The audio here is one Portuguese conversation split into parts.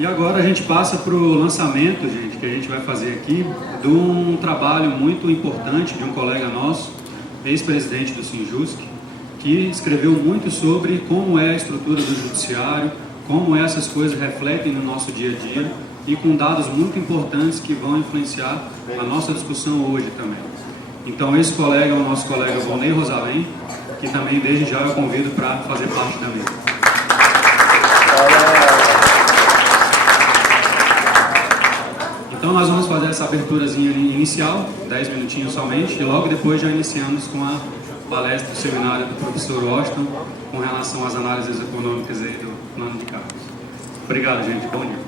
E agora a gente passa para o lançamento, gente, que a gente vai fazer aqui, de um trabalho muito importante de um colega nosso, ex-presidente do Sinjusc, que escreveu muito sobre como é a estrutura do judiciário, como essas coisas refletem no nosso dia a dia e com dados muito importantes que vão influenciar a nossa discussão hoje também. Então esse colega é o nosso colega Volney Rosalém, que também desde já eu convido para fazer parte da mesa. Então nós vamos fazer essa aberturazinha inicial, 10 minutinhos somente, e logo depois já iniciamos com a palestra do seminário do professor Washington com relação às análises econômicas aí do plano de cargos. Obrigado, gente. Bom dia.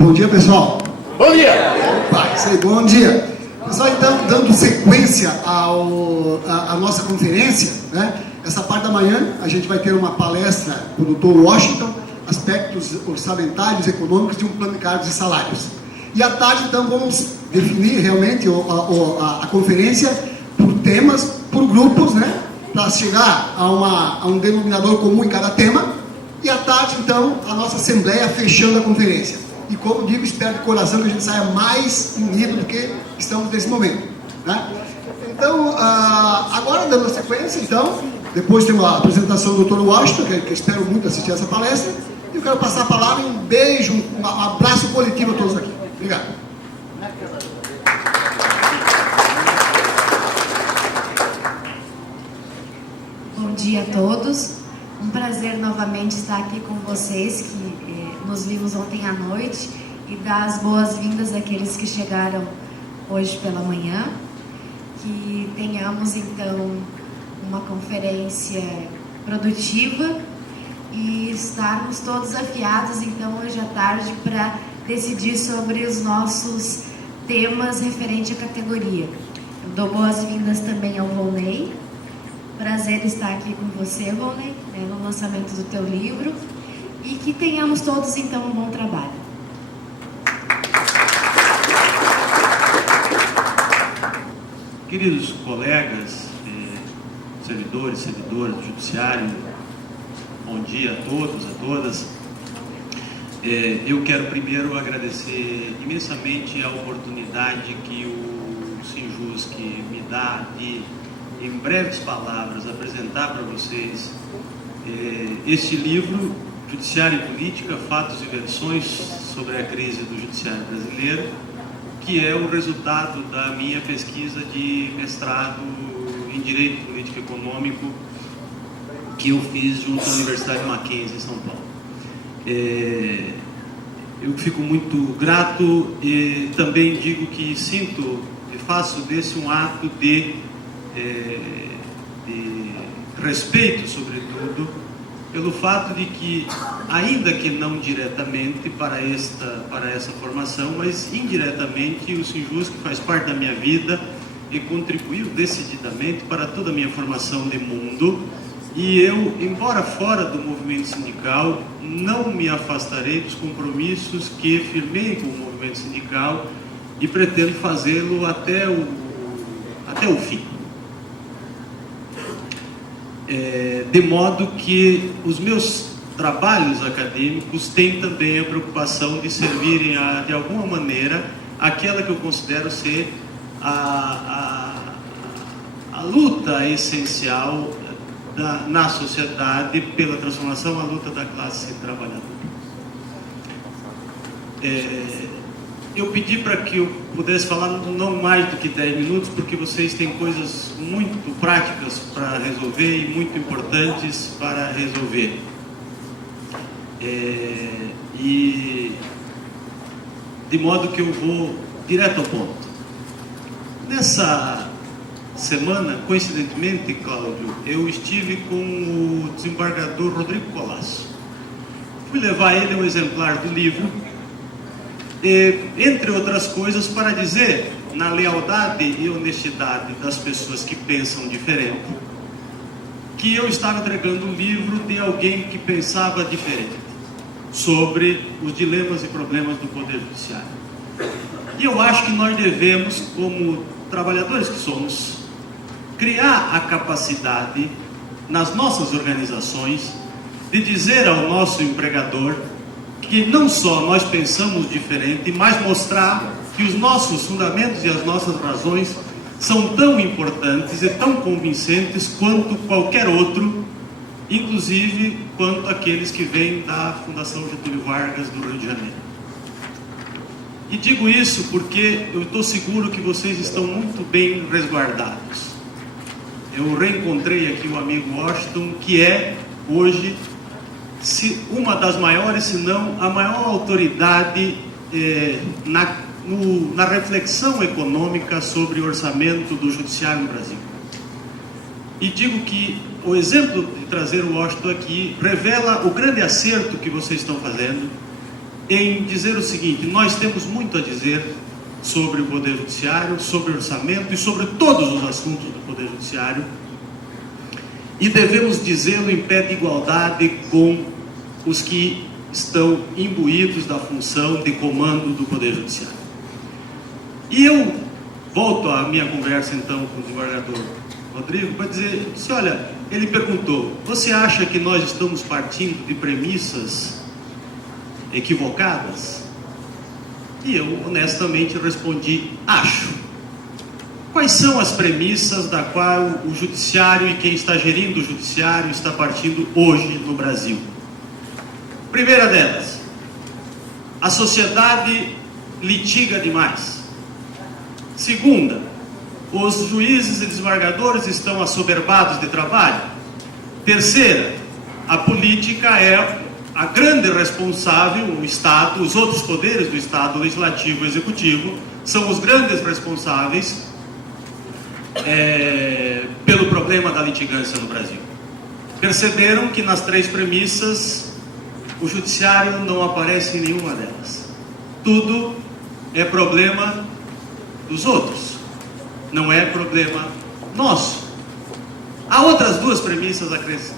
Bom dia, pessoal. Bom dia! Opa, isso aí, bom dia. Pessoal, então, dando sequência à nossa conferência, né? Essa parte da manhã a gente vai ter uma palestra com o Dr. Washington, aspectos orçamentários e econômicos de um plano de cargos e salários. E à tarde, então, vamos definir realmente a conferência por temas, por grupos, né? Para chegar a um denominador comum em cada tema. E à tarde, então, a nossa assembleia fechando a conferência. E como digo, espero de coração que a gente saia mais unido do que estamos nesse momento, né? Então, agora dando a sequência, então, depois tem a apresentação do Dr. Washington, que eu espero muito assistir essa palestra. E eu quero passar a palavra, um beijo, um abraço coletivo a todos aqui. Obrigado. Bom dia a todos. Um prazer novamente estar aqui com vocês, que nos vimos ontem à noite, e dar as boas-vindas àqueles que chegaram hoje pela manhã. Que tenhamos, então, uma conferência produtiva e estarmos todos afiados, então, hoje à tarde, para decidir sobre os nossos temas referente à categoria. Eu dou boas-vindas também ao Volney. Prazer estar aqui com você, Volney, no lançamento do teu livro, e que tenhamos todos, então, um bom trabalho. Queridos colegas, servidores, servidoras do Judiciário, bom dia a todos, a todas. Eu quero primeiro agradecer imensamente a oportunidade que o Sinjusc me dá de, em breves palavras, apresentar para vocês este livro, Judiciário e Política, Fatos e Versões sobre a Crise do Judiciário Brasileiro, que é o resultado da minha pesquisa de mestrado em Direito Político e Econômico que eu fiz junto à Universidade Mackenzie, em São Paulo. Eu fico muito grato e também digo que sinto e faço desse um ato de respeito, sobretudo, pelo fato de que, ainda que não diretamente para essa formação, mas indiretamente o Sinjusc faz parte da minha vida e contribuiu decididamente para toda a minha formação de mundo. E eu, embora fora do movimento sindical, não me afastarei dos compromissos que firmei com o movimento sindical e pretendo fazê-lo até o fim. De modo que os meus trabalhos acadêmicos têm também a preocupação de servirem de alguma maneira aquela que eu considero ser a luta essencial na sociedade pela transformação, a luta da classe trabalhadora. Eu pedi para que eu pudesse falar não mais do que 10 minutos, porque vocês têm coisas muito práticas para resolver e muito importantes para resolver. E de modo que eu vou direto ao ponto. Nessa semana, coincidentemente, Cláudio, eu estive com o desembargador Rodrigo Colasso. Fui levar a ele um exemplar do livro, entre outras coisas, para dizer, na lealdade e honestidade das pessoas que pensam diferente, que eu estava entregando um livro de alguém que pensava diferente sobre os dilemas e problemas do Poder Judiciário. E eu acho que nós devemos, como trabalhadores que somos, criar a capacidade nas nossas organizações de dizer ao nosso empregador que não só nós pensamos diferente, mas mostrar que os nossos fundamentos e as nossas razões são tão importantes e tão convincentes quanto qualquer outro, inclusive quanto aqueles que vêm da Fundação Getúlio Vargas do Rio de Janeiro. E digo isso porque eu estou seguro que vocês estão muito bem resguardados. Eu reencontrei aqui o amigo Washington, que é hoje uma das maiores, se não a maior autoridade na reflexão econômica sobre o orçamento do judiciário no Brasil. E digo que o exemplo de trazer o Washington aqui revela o grande acerto que vocês estão fazendo em dizer o seguinte: nós temos muito a dizer sobre o Poder Judiciário, sobre o orçamento e sobre todos os assuntos do Poder Judiciário, e devemos dizê-lo em pé de igualdade com os que estão imbuídos da função de comando do Poder Judiciário. E eu volto à minha conversa então com o desembargador Rodrigo para dizer, olha, ele perguntou, você acha que nós estamos partindo de premissas equivocadas? E eu honestamente respondi, acho. Quais são as premissas da qual o judiciário e quem está gerindo o judiciário está partindo hoje no Brasil? Primeira delas, a sociedade litiga demais. Segunda, os juízes e desembargadores estão assoberbados de trabalho. Terceira, a política é a grande responsável, o Estado, os outros poderes do Estado, legislativo e executivo, são os grandes responsáveis pelo problema da litigância no Brasil. Perceberam que nas três premissas o judiciário não aparece em nenhuma delas. Tudo é problema dos outros, não é problema nosso. Há outras duas premissas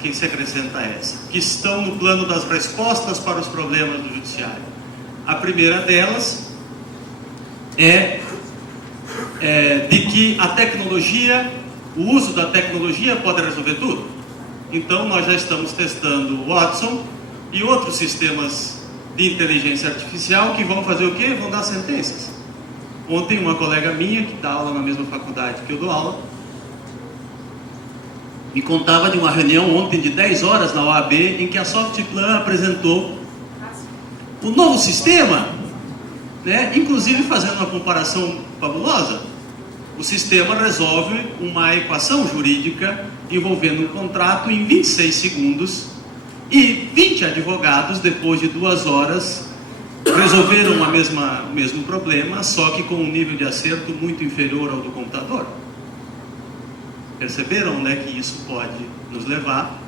que se acrescenta a essa, que estão no plano das respostas para os problemas do judiciário. A primeira delas é de que a tecnologia, o uso da tecnologia pode resolver tudo. Então nós já estamos testando o Watson e outros sistemas de inteligência artificial que vão fazer o quê? Vão dar sentenças. Ontem uma colega minha, que dá aula na mesma faculdade que eu dou aula, me contava de uma reunião ontem de 10 horas na OAB, em que a Softplan apresentou o novo sistema, né? Inclusive fazendo uma comparação fabulosa. O sistema resolve uma equação jurídica envolvendo um contrato em 26 segundos e 20 advogados, depois de 2 horas, resolveram o mesmo problema, só que com um nível de acerto muito inferior ao do computador. Perceberam onde é que isso pode nos levar?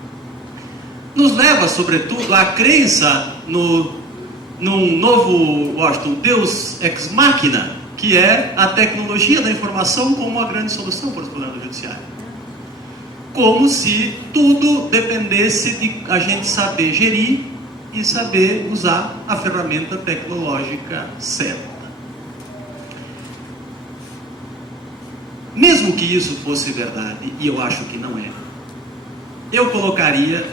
Nos leva, sobretudo, à crença num novo, Washington, Deus ex machina, que é a tecnologia da informação como a grande solução para os problemas do judiciário. Como se tudo dependesse de a gente saber gerir e saber usar a ferramenta tecnológica certa. Mesmo que isso fosse verdade, e eu acho que não é, eu colocaria,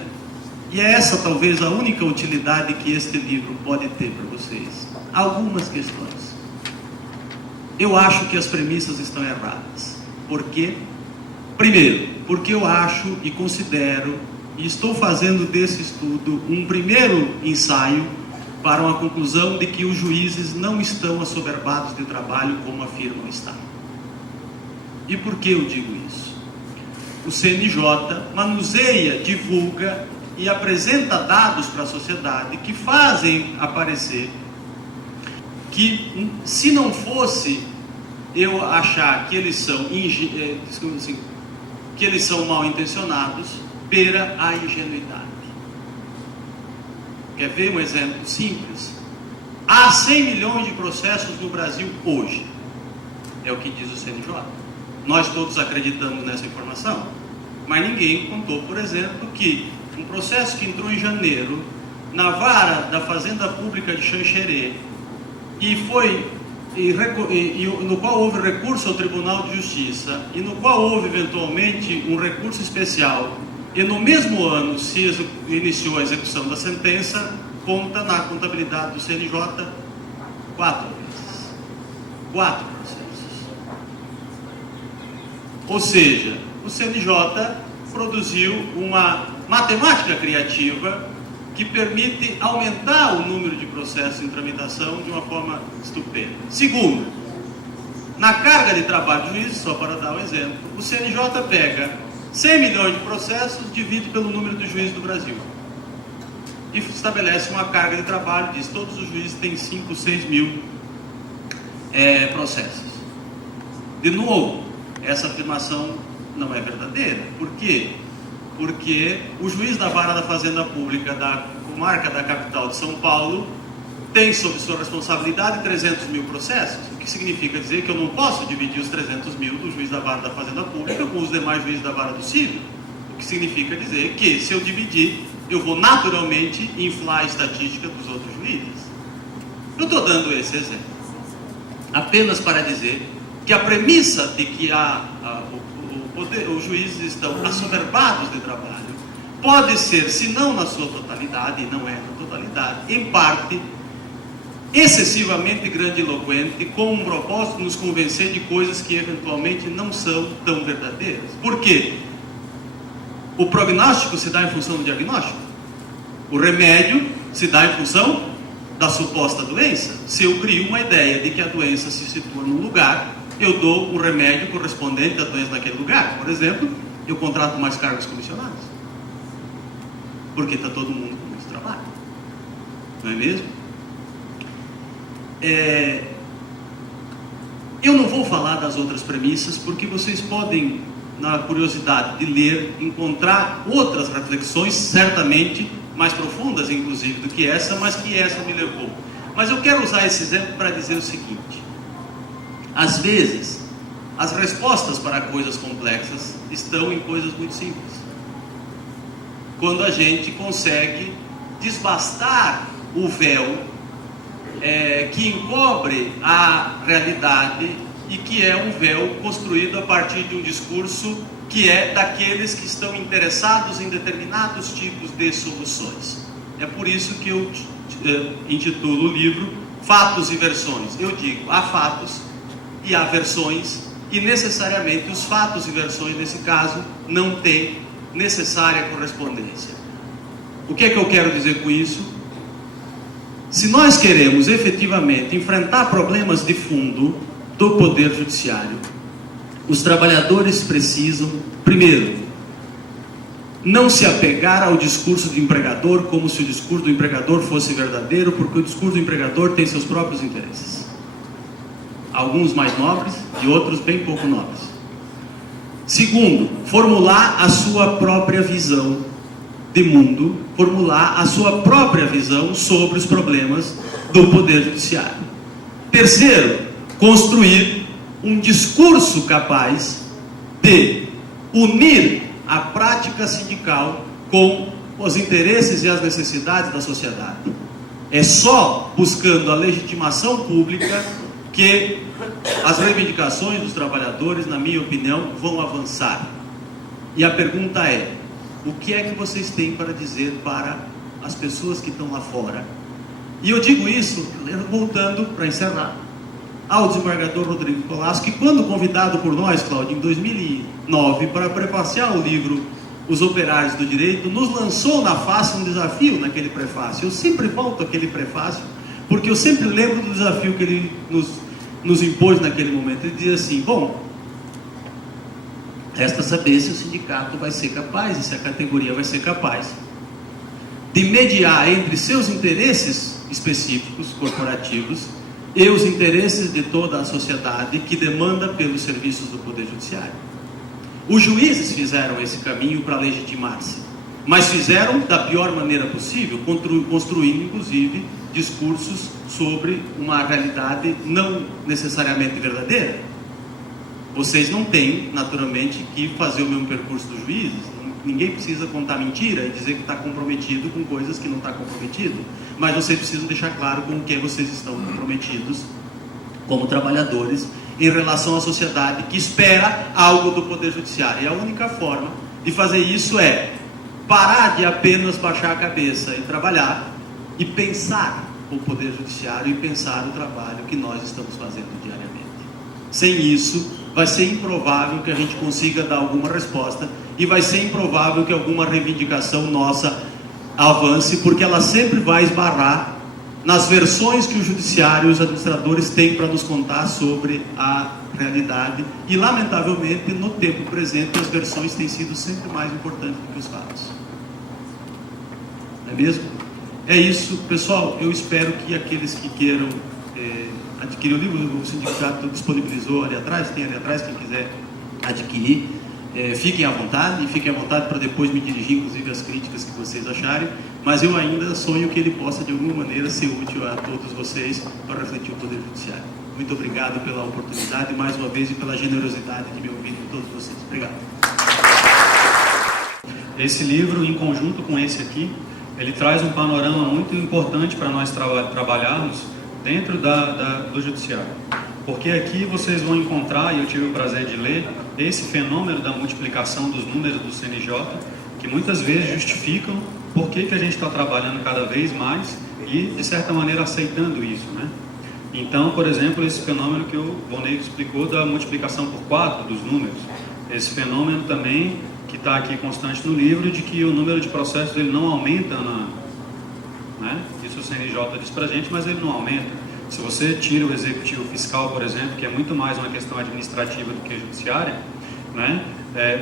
e é essa talvez a única utilidade que este livro pode ter para vocês, algumas questões. Eu acho que as premissas estão erradas. Por quê? Primeiro, porque eu acho e considero, e estou fazendo desse estudo um primeiro ensaio para uma conclusão de que os juízes não estão assoberbados de trabalho como afirmam estar. E por que eu digo isso? O CNJ manuseia, divulga e apresenta dados para a sociedade que fazem aparecer que, se não fosse eu achar que eles são que eles são mal intencionados, beira a ingenuidade. Quer ver um exemplo simples? Há 100 milhões de processos no Brasil hoje, é o que diz o CNJ. Nós todos acreditamos nessa informação, mas ninguém contou, por exemplo, que um processo que entrou em janeiro na vara da Fazenda Pública de Xanxerê no qual houve recurso ao Tribunal de Justiça e no qual houve eventualmente um recurso especial e no mesmo ano se iniciou a execução da sentença, conta na contabilidade do CNJ 4 vezes. 4 processos. Ou seja, o CNJ produziu uma matemática criativa que permite aumentar o número de processos em tramitação de uma forma estupenda. Segundo, na carga de trabalho do juiz, só para dar um exemplo, o CNJ pega 100 milhões de processos, divide pelo número de juízes do Brasil e estabelece uma carga de trabalho, diz todos os juízes têm 5, 6 mil processos. De novo, essa afirmação não é verdadeira. Por quê? Porque o juiz da Vara da Fazenda Pública da comarca da capital de São Paulo tem sob sua responsabilidade 300 mil processos, o que significa dizer que eu não posso dividir os 300 mil do juiz da Vara da Fazenda Pública com os demais juízes da Vara do Cível, o que significa dizer que, se eu dividir, eu vou naturalmente inflar a estatística dos outros juízes. Eu estou dando esse exemplo apenas para dizer que a premissa de que os juízes estão assoberbados de trabalho pode ser, se não na sua totalidade, e não é na totalidade, em parte, excessivamente grandiloquente, com um propósito de nos convencer de coisas que eventualmente não são tão verdadeiras. Por quê? O prognóstico se dá em função do diagnóstico. O remédio se dá em função da suposta doença. Se eu crio uma ideia de que a doença se situa num lugar, eu dou o remédio correspondente à doença naquele lugar. Por exemplo, eu contrato mais cargos comissionados, porque está todo mundo com muito trabalho, não é mesmo? Eu não vou falar das outras premissas, porque vocês podem, na curiosidade de ler, encontrar outras reflexões, certamente mais profundas, inclusive, do que essa, mas que essa me levou. Mas eu quero usar esse exemplo para dizer o seguinte: às vezes, as respostas para coisas complexas estão em coisas muito simples. Quando a gente consegue desbastar o véu que encobre a realidade, e que é um véu construído a partir de um discurso que é daqueles que estão interessados em determinados tipos de soluções. É por isso que eu intitulo o livro Fatos e Versões. Eu digo, há fatos e há versões, e necessariamente os fatos e versões, nesse caso, não têm necessária correspondência. O que é que eu quero dizer com isso? Se nós queremos efetivamente enfrentar problemas de fundo do Poder Judiciário, os trabalhadores precisam, primeiro, não se apegar ao discurso do empregador como se o discurso do empregador fosse verdadeiro, porque o discurso do empregador tem seus próprios interesses, alguns mais nobres e outros bem pouco nobres. Segundo, formular a sua própria visão de mundo, formular a sua própria visão sobre os problemas do Poder Judiciário. Terceiro, construir um discurso capaz de unir a prática sindical com os interesses e as necessidades da sociedade. É só buscando a legitimação pública que as reivindicações dos trabalhadores, na minha opinião, vão avançar. E a pergunta é: o que é que vocês têm para dizer para as pessoas que estão lá fora? E eu digo isso, voltando para encerrar, ao desembargador Rodrigo Colasso, que quando convidado por nós, Cláudio, em 2009, para prefaciar o livro Os Operários do Direito, nos lançou na face um desafio naquele prefácio. Eu sempre volto àquele prefácio, porque eu sempre lembro do desafio que ele nos impôs naquele momento. Ele dizia assim: bom, resta saber se o sindicato vai ser capaz, e se a categoria vai ser capaz de mediar entre seus interesses específicos, corporativos, e os interesses de toda a sociedade que demanda pelos serviços do Poder Judiciário. Os juízes fizeram esse caminho para legitimar-se, mas fizeram da pior maneira possível, construindo inclusive discursos sobre uma realidade não necessariamente verdadeira. Vocês não têm, naturalmente, que fazer o mesmo percurso dos juízes. Ninguém precisa contar mentira e dizer que está comprometido com coisas que não está comprometido. Mas vocês precisam deixar claro com o que vocês estão comprometidos como trabalhadores em relação à sociedade que espera algo do Poder Judiciário. E a única forma de fazer isso é parar de apenas baixar a cabeça e trabalhar, e pensar o Poder Judiciário e pensar o trabalho que nós estamos fazendo diariamente. Sem isso, vai ser improvável que a gente consiga dar alguma resposta, e vai ser improvável que alguma reivindicação nossa avance, porque ela sempre vai esbarrar nas versões que o Judiciário e os administradores têm para nos contar sobre a realidade, e lamentavelmente no tempo presente as versões têm sido sempre mais importantes do que os fatos. Não é mesmo? É isso, pessoal. Eu espero que aqueles que queiram adquirir o livro, o sindicato disponibilizou ali atrás, tem ali atrás, quem quiser adquirir, fiquem à vontade, e fiquem à vontade para depois me dirigir, inclusive, às críticas que vocês acharem, mas eu ainda sonho que ele possa de alguma maneira ser útil a todos vocês para refletir o Poder Judiciário. Muito obrigado pela oportunidade, mais uma vez, e pela generosidade de me ouvir com todos vocês. Obrigado. Esse livro, em conjunto com esse aqui, ele traz um panorama muito importante para nós trabalharmos dentro do Judiciário. Porque aqui vocês vão encontrar, e eu tive o prazer de ler, esse fenômeno da multiplicação dos números do CNJ, que muitas vezes justificam por que a gente está trabalhando cada vez mais e, de certa maneira, aceitando isso, né? Então, por exemplo, esse fenômeno que o Bonego explicou da multiplicação por 4 dos números, esse fenômeno também que está aqui constante no livro, de que o número de processos ele não aumenta, né? Isso o CNJ diz para a gente, mas ele não aumenta. Se você tira o executivo fiscal, por exemplo, que é muito mais uma questão administrativa do que judiciária, né?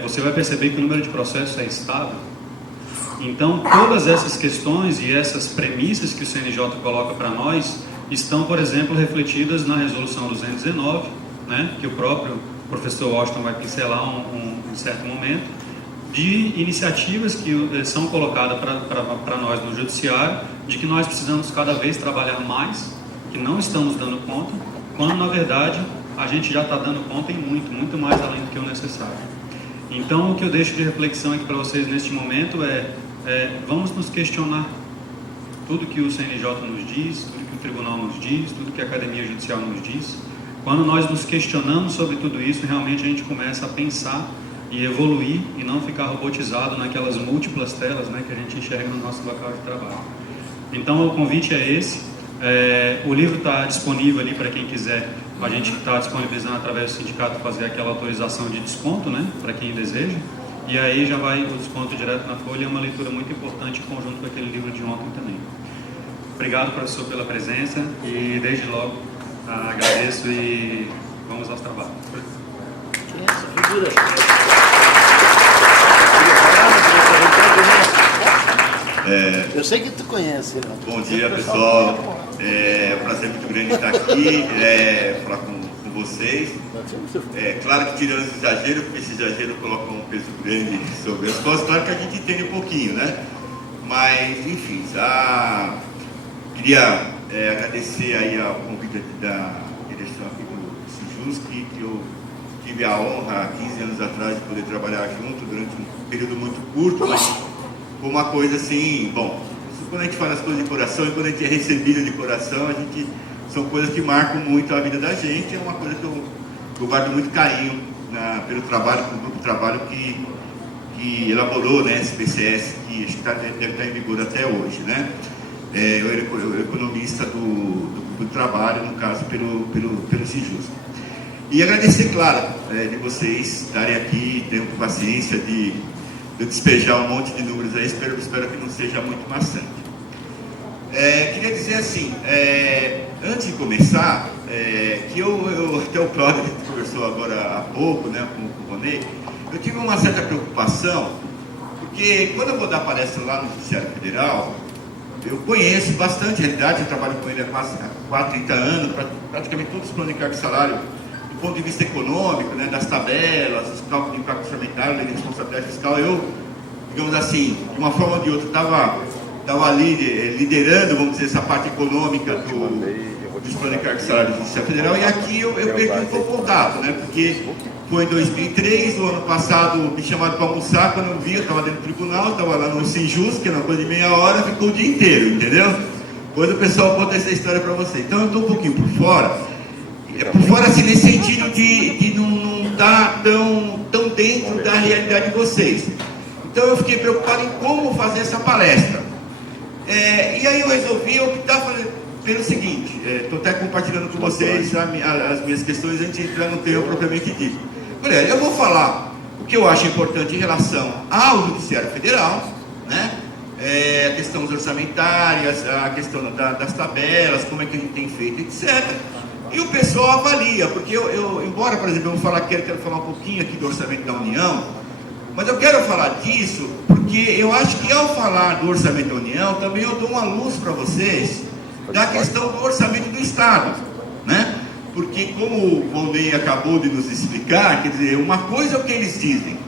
Você vai perceber que o número de processos é estável. Então, todas essas questões e essas premissas que o CNJ coloca para nós estão, por exemplo, refletidas na resolução 219, né? Que o próprio professor Washington vai pincelar em certo momento, de iniciativas que são colocadas para nós no Judiciário, de que nós precisamos cada vez trabalhar mais, que não estamos dando conta, quando na verdade a gente já está dando conta em muito mais além do que o necessário. Então, o que eu deixo de reflexão aqui para vocês neste momento vamos nos questionar tudo que o CNJ nos diz, tudo que o Tribunal nos diz, tudo que a Academia Judicial nos diz. Quando nós nos questionamos sobre tudo isso, realmente a gente começa a pensar e evoluir e não ficar robotizado naquelas múltiplas telas, né, que a gente enxerga no nosso local de trabalho. Então, o convite é esse. O livro está disponível ali para quem quiser. A gente está disponibilizando através do sindicato fazer aquela autorização de desconto, né, para quem deseja. E aí já vai o desconto direto na folha. É uma leitura muito importante em conjunto com aquele livro de ontem também. Obrigado, professor, pela presença, e desde logo agradeço e vamos aos trabalhos. Eu sei que tu conhece, né? Bom dia, pessoal. É um prazer muito grande estar aqui, falar com vocês. Claro que tirando esse exagero, porque esse exagero coloca um peso grande sobre as coisas, claro que a gente entende um pouquinho, né? Mas, enfim, queria agradecer aí ao convite da direção aqui do Sijus, que eu tive a honra, há 15 anos atrás, de poder trabalhar junto durante um período muito curto, mas foi uma coisa assim, bom, quando a gente fala as coisas de coração e quando a gente é recebido de coração, são coisas que marcam muito a vida da gente. É uma coisa que eu guardo muito carinho pelo trabalho, pelo grupo de trabalho que elaborou, né, esse PCS, que acho que deve estar em vigor até hoje, né? Eu era economista do grupo de trabalho, no caso, pelo Sijus. E agradecer, claro, de vocês estarem aqui, tendo paciência de despejar um monte de números aí, espero que não seja muito maçante. Queria dizer assim, antes de começar, que até o Cláudio conversou agora há pouco, né, com o Ronei, eu tive uma certa preocupação, porque quando eu vou dar palestra lá no Judiciário Federal, eu conheço bastante a realidade, eu trabalho com ele há quase 30 anos, praticamente todos os planos de cargo e salário, do ponto de vista econômico, né, das tabelas, os cálculos de impacto orçamentário, lei de responsabilidade fiscal, eu, digamos assim, de uma forma ou de outra, estava ali liderando, vamos dizer, essa parte econômica dos planos de cargo e salário do Judiciário Federal, e aqui eu perdi um pouco o contato, né, porque foi em 2003, o ano passado me chamaram para almoçar, quando eu vi, eu estava dentro do tribunal, estava lá no Sijus, que era uma coisa de meia hora, ficou o dia inteiro, entendeu? Depois o pessoal conta essa história para você. Então eu estou um pouquinho por fora, assim, nesse sentido de não estar tão dentro da realidade de vocês. Então eu fiquei preocupado em como fazer essa palestra. E aí eu resolvi optar pelo seguinte, estou até compartilhando com vocês as minhas questões antes de entrar no tema propriamente dito. Olha, eu vou falar o que eu acho importante em relação ao Judiciário Federal, né? A questão orçamentárias, a questão das tabelas, como é que a gente tem feito, etc. E o pessoal avalia, porque embora, por exemplo, eu quero falar um pouquinho aqui do orçamento da União, mas eu quero falar disso porque eu acho que ao falar do orçamento da União, também eu dou uma luz para vocês da questão do orçamento do Estado, né? Porque como o Volney acabou de nos explicar, quer dizer, uma coisa é o que eles dizem,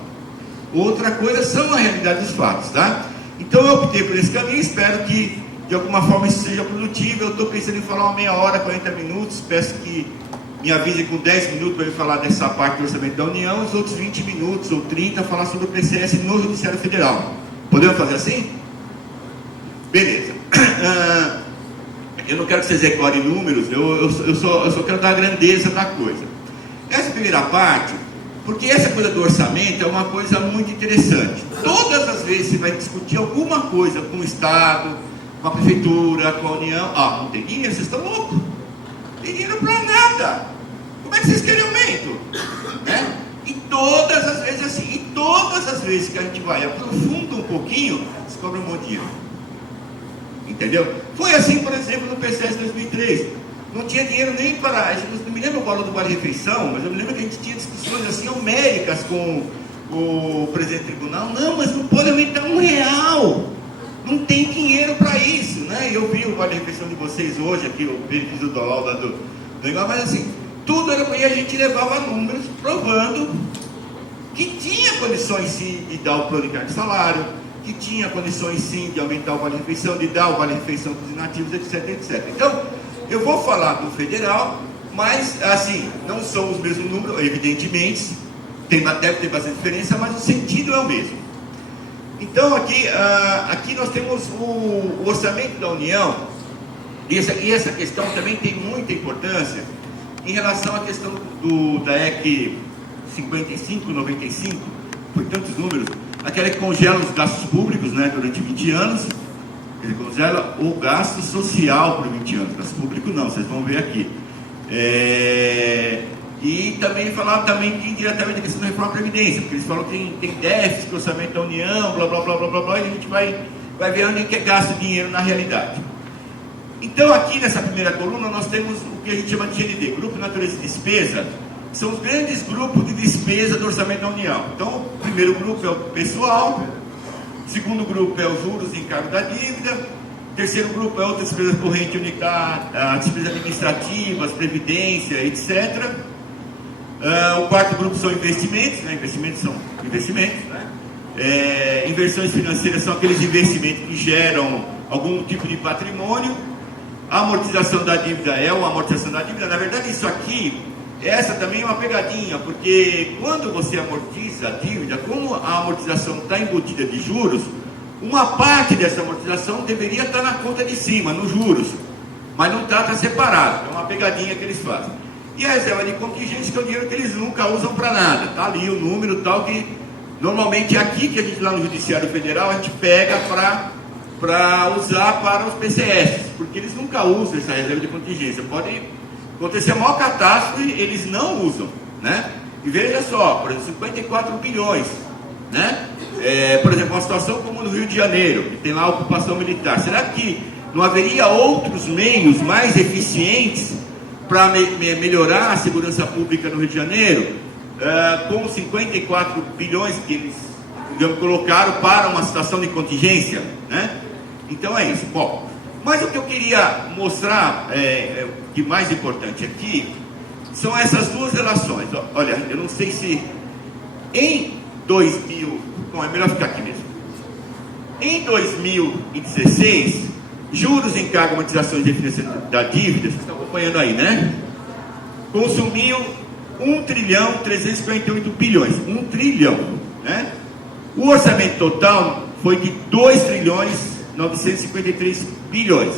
outra coisa são a realidade dos fatos, tá? Então eu optei por esse caminho, espero que de alguma forma isso seja produtivo. Eu estou pensando em falar uma meia hora, 40 minutos, peço que me avise com 10 minutos para eu falar dessa parte do orçamento da União, os outros 20 minutos ou 30 falar sobre o PCS no Judiciário Federal. Podemos fazer assim? Beleza. Eu não quero que vocês decorem números, eu só quero dar a grandeza da coisa. Essa primeira parte, porque essa coisa do orçamento é uma coisa muito interessante. Todas as vezes você vai discutir alguma coisa com o Estado, com a Prefeitura, com a União, não tem dinheiro, vocês estão loucos. Não tem dinheiro para nada. Como é que vocês querem aumento? Né? E todas as vezes assim, e todas as vezes que a gente vai aprofunda um pouquinho, descobre um monte de dinheiro. Entendeu? Foi assim, por exemplo, no PCS 2003. Não tinha dinheiro nem para... Não me lembro o valor do vale-refeição, mas eu me lembro que a gente tinha discussões assim homéricas com o presidente do tribunal. Não, mas não pode aumentar R$1. Não tem dinheiro para isso, né? Eu vi o vale-refeição de vocês hoje, aqui, o benefício do dólar lá do negócio, mas assim, tudo era porque a gente levava números provando que tinha condições sim de dar o plano de carga de salário, que tinha condições sim de aumentar o vale-refeição, de dar o vale-refeição para os inativos, etc, etc. Então, eu vou falar do federal, mas assim, não são os mesmos números, evidentemente, deve ter bastante diferença, mas o sentido é o mesmo. Então, aqui nós temos o orçamento da União, e essa questão também tem muita importância em relação à questão da EC 55-95, por tantos números, aquela que congela os gastos públicos, né, durante 20 anos, ele congela o gasto social por 20 anos, gasto público não, vocês vão ver aqui. E também falar indiretamente da questão da reforma da Previdência, porque eles falam que tem déficit, orçamento da União, blá blá blá blá blá blá, e a gente vai ver onde é que é gasto dinheiro na realidade. Então aqui nessa primeira coluna nós temos o que a gente chama de GND, Grupo de Natureza e Despesa, que são os grandes grupos de despesa do orçamento da União. Então o primeiro grupo é o pessoal, o segundo grupo é os juros e encargo da dívida, o terceiro grupo é outras despesas correntes unidade, despesas administrativas, previdência, etc. O quarto grupo são investimentos, né? Investimentos são investimentos, né? Inversões financeiras são aqueles investimentos que geram algum tipo de patrimônio. A amortização da dívida é uma amortização da dívida. Na verdade, isso aqui, essa também é uma pegadinha, porque quando você amortiza a dívida, como a amortização está embutida de juros, uma parte dessa amortização deveria estar na conta de cima, nos juros, mas não está separado. É uma pegadinha que eles fazem. E a reserva de contingência, que é o dinheiro que eles nunca usam para nada. Está ali o número tal que, normalmente é aqui que a gente lá no Judiciário Federal, a gente pega para usar para os PCS, porque eles nunca usam essa reserva de contingência. Pode acontecer a maior catástrofe, eles não usam, né? E veja só, por exemplo, 54 bilhões, né? Por exemplo, uma situação como no Rio de Janeiro, que tem lá a ocupação militar. Será que não haveria outros meios mais eficientes para melhorar a segurança pública no Rio de Janeiro, com 54 bilhões que eles, digamos, colocaram para uma situação de contingência, né? Então é isso. Bom, mas o que eu queria mostrar, que mais importante aqui, são essas duas relações. Olha, eu não sei se em 2000, bom, é melhor ficar aqui mesmo. Em 2016, juros, encargo, amortizações e financiamento da dívida, vocês estão acompanhando aí, né? Consumiu 1.348 bilhões. 1 trilhão, né? O orçamento total foi de 2.953 bilhões.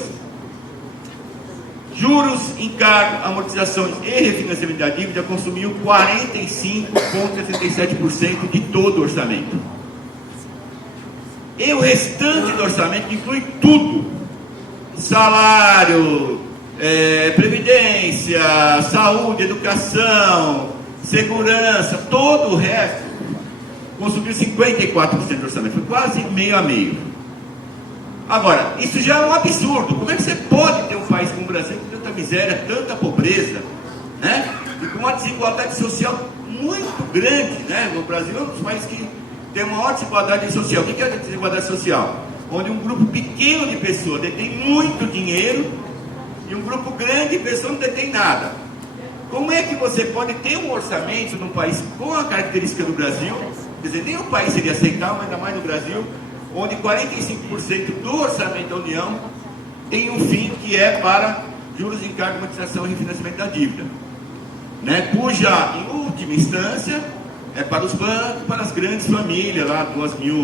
Juros, encargo, amortizações e refinanciamento da dívida consumiu 45,77% de todo o orçamento. E o restante do orçamento, que inclui tudo: salário, previdência, saúde, educação, segurança, todo o resto, consumiu 54% do orçamento, foi quase meio a meio. Agora, isso já é um absurdo. Como é que você pode ter um país como o Brasil com tanta miséria, tanta pobreza, né? E com uma desigualdade social muito grande, né? O Brasil é um dos países que tem uma maior desigualdade social. O que é a desigualdade social? Onde um grupo pequeno de pessoas detém muito dinheiro e um grupo grande de pessoas não detém nada. Como é que você pode ter um orçamento num país com a característica do Brasil? Quer dizer, nenhum país seria aceitável, mas ainda mais no Brasil, onde 45% do orçamento da União tem um fim que é para juros, encargo, amortização e refinanciamento da dívida, né? Cuja, em última instância, é para os bancos, para as grandes famílias, lá 2 mil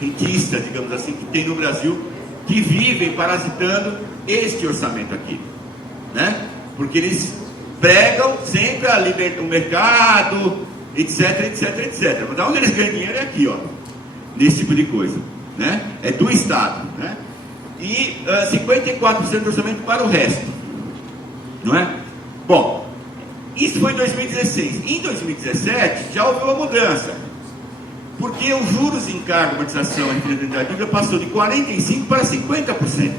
rentistas, digamos assim, que tem no Brasil, que vivem parasitando este orçamento aqui, né? Porque eles pregam sempre a liberdade, o mercado, etc, etc, etc. Mas onde eles ganham dinheiro é aqui, ó, nesse tipo de coisa, né? É do Estado, né? E 54% do orçamento para o resto, não é? Bom, isso foi em 2016. Em 2017 já houve uma mudança, porque os juros, encargo, amortização e refinanciamento da dívida passou de 45% para 50%.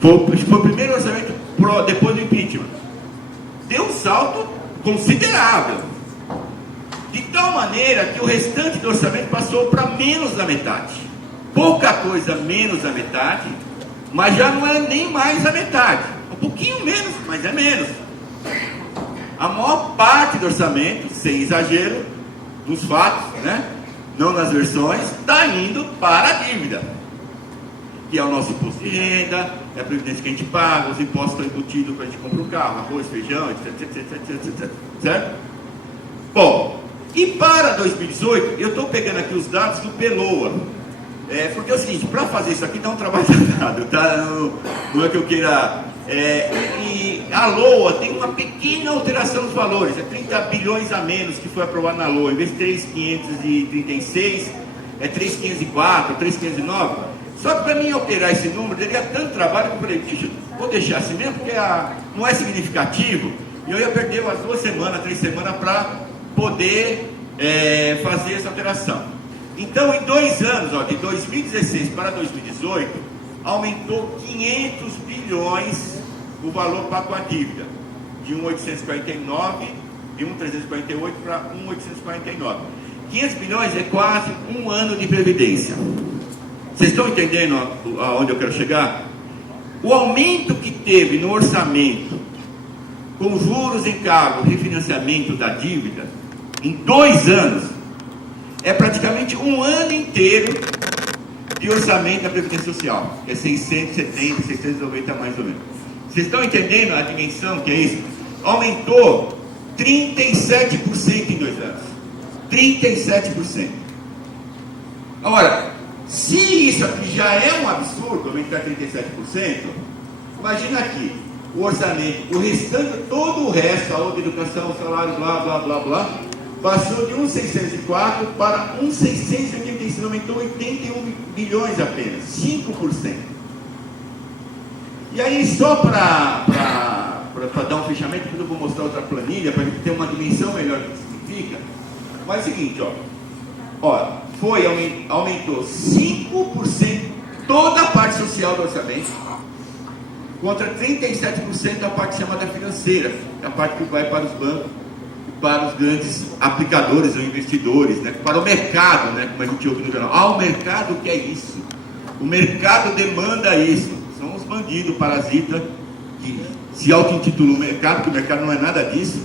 Foi o primeiro orçamento depois do impeachment. Deu um salto considerável, de tal maneira que o restante do orçamento passou para menos da metade. Pouca coisa menos da metade, mas já não é nem mais a metade. Um pouquinho menos, mas é menos. A maior parte do orçamento, sem exagero, nos fatos, né? Não nas versões, está indo para a dívida, que é o nosso imposto de renda, é a previdência que a gente paga, os impostos estão embutidos quando a gente compra um carro, arroz, feijão, etc, certo? Bom, e para 2018, eu estou pegando aqui os dados do Peloa, porque é o seguinte, para fazer isso aqui dá um trabalho danado, tá? Não é que eu queira... e a LOA tem uma pequena alteração nos valores, é 30 bilhões a menos que foi aprovado na LOA, em vez de 3.536, é 3.504, 3.509. Só que para mim alterar esse número, teria tanto trabalho que eu falei, vou deixar assim mesmo, porque não é significativo, e eu ia perder umas 2 semanas, 3 semanas para poder fazer essa alteração. Então, em 2 anos, ó, de 2016 para 2018, aumentou 500 bilhões o valor pago com a dívida, de 1.849, de 1.348 para 1.849. 500 bilhões é quase um ano de previdência. Vocês estão entendendo aonde eu quero chegar? O aumento que teve no orçamento, com juros, encargos, refinanciamento da dívida, em 2 anos, é praticamente um ano inteiro de orçamento da Previdência Social, é 670, 690 mais ou menos. Vocês estão entendendo a dimensão que é isso? Aumentou 37% em 2 anos. 37%. Agora, se isso aqui já é um absurdo, aumentar 37%, imagina aqui, o orçamento, o restante, todo o resto, saúde, educação, salário, blá, blá, blá, blá, passou de 1.604 para 1.685, aumentou 81 bilhões apenas, 5%. E aí, só para dar um fechamento, depois eu vou mostrar outra planilha, para a gente ter uma dimensão melhor do que significa. Mas é o seguinte, aumentou 5% toda a parte social do orçamento, contra 37% da parte chamada financeira, a parte que vai para os bancos, para os grandes aplicadores ou investidores, né? Para o mercado, né? Como a gente ouve no jornal. O mercado quer isso. O mercado demanda isso. São os bandidos, parasitas, que se auto-intitulam mercado, que o mercado não é nada disso,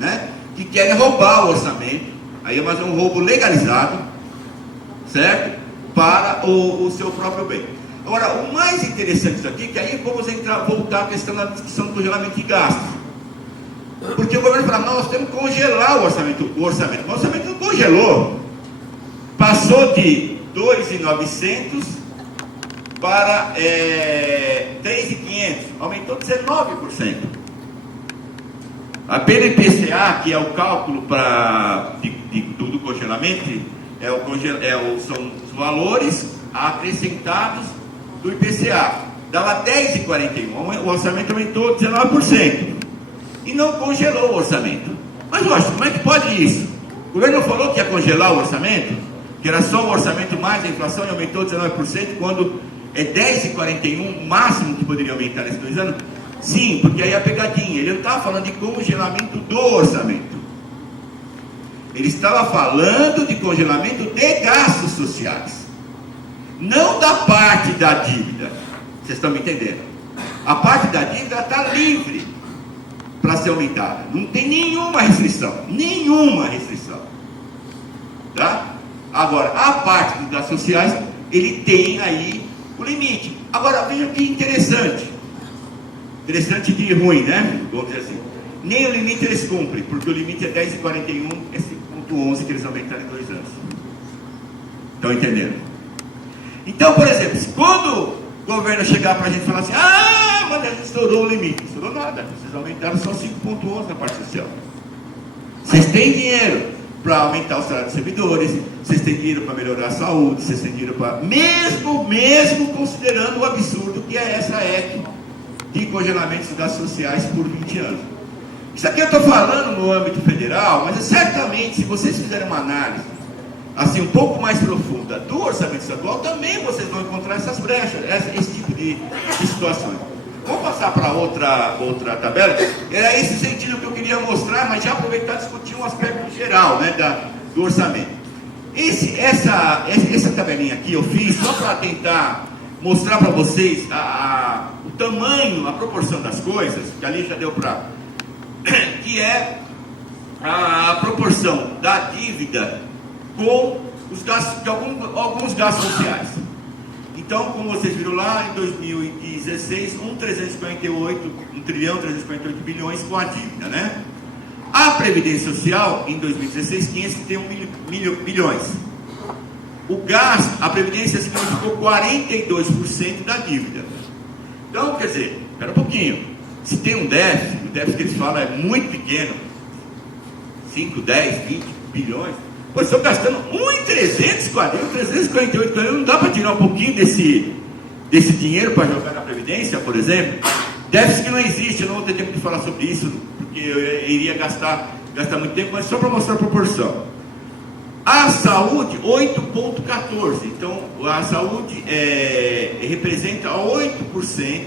né? Que querem roubar o orçamento. Aí é mais um roubo legalizado, certo? Para o seu próprio bem. Agora, o mais interessante disso aqui, que aí vamos voltar à questão da discussão do congelamento de gastos. Porque o governo fala, nós temos que congelar o orçamento. O orçamento não congelou. Passou de 2.900 para 3.500. Aumentou 19%. A PNPCA, que é o cálculo do congelamento, São os valores acrescentados do IPCA. Dava 10,41, o orçamento aumentou 19%. E não congelou o orçamento. Mas, Washington, como é que pode isso? O governo falou que ia congelar o orçamento, que era só o orçamento mais a inflação e aumentou 19%, quando é 10,41 o máximo que poderia aumentar nesses 2 anos? Sim, porque aí a pegadinha, ele não estava falando de congelamento do orçamento. Ele estava falando de congelamento de gastos sociais, não da parte da dívida. Vocês estão me entendendo? A parte da dívida está livre para ser aumentada. Não tem nenhuma restrição. Nenhuma restrição. Tá? Agora, a parte dos gastos sociais, ele tem aí o limite. Agora, veja que interessante. Interessante de ruim, né? Vamos dizer assim. Nem o limite eles cumprem, porque o limite é 10,41, é 5,11 que eles aumentaram em 2 anos. Estão entendendo? Então, por exemplo, quando o governo chegar para a gente e falar assim, mas a gente estourou o limite. Não estourou nada, vocês aumentaram só 5,11 na parte social. Vocês têm dinheiro para aumentar o salário dos servidores, vocês têm dinheiro para melhorar a saúde, vocês têm dinheiro para... Mesmo considerando o absurdo que é essa EC de congelamento dos gastos sociais por 20 anos. Isso aqui eu estou falando no âmbito federal, mas certamente, se vocês fizerem uma análise assim, um pouco mais profunda do orçamento estadual, também vocês vão encontrar essas brechas, esse tipo de situações. Vamos passar para outra tabela. Era esse sentido que eu queria mostrar, mas já aproveitar e discutir um aspecto geral, né, do orçamento. Essa tabelinha aqui eu fiz só para tentar mostrar para vocês o tamanho, a proporção das coisas, que ali já deu para... que é a proporção da dívida com os gastos, de alguns gastos sociais. Então, como vocês viram lá, em 2016, 1 trilhão 348 bilhões com a dívida, né? A Previdência Social, em 2016, 531 bilhões. O gasto, a Previdência significou 42% da dívida. Então, quer dizer, espera um pouquinho. Se tem um déficit, o déficit que eles falam é muito pequeno, 5, 10, 20 bilhões, pois estão gastando 348 bilhões, não dá para tirar um pouquinho desse dinheiro para jogar na Previdência, por exemplo? Déficit que não existe, eu não vou ter tempo de falar sobre isso, porque eu iria gastar muito tempo, mas só para mostrar a proporção. A saúde, 8,14%, então a saúde representa 8%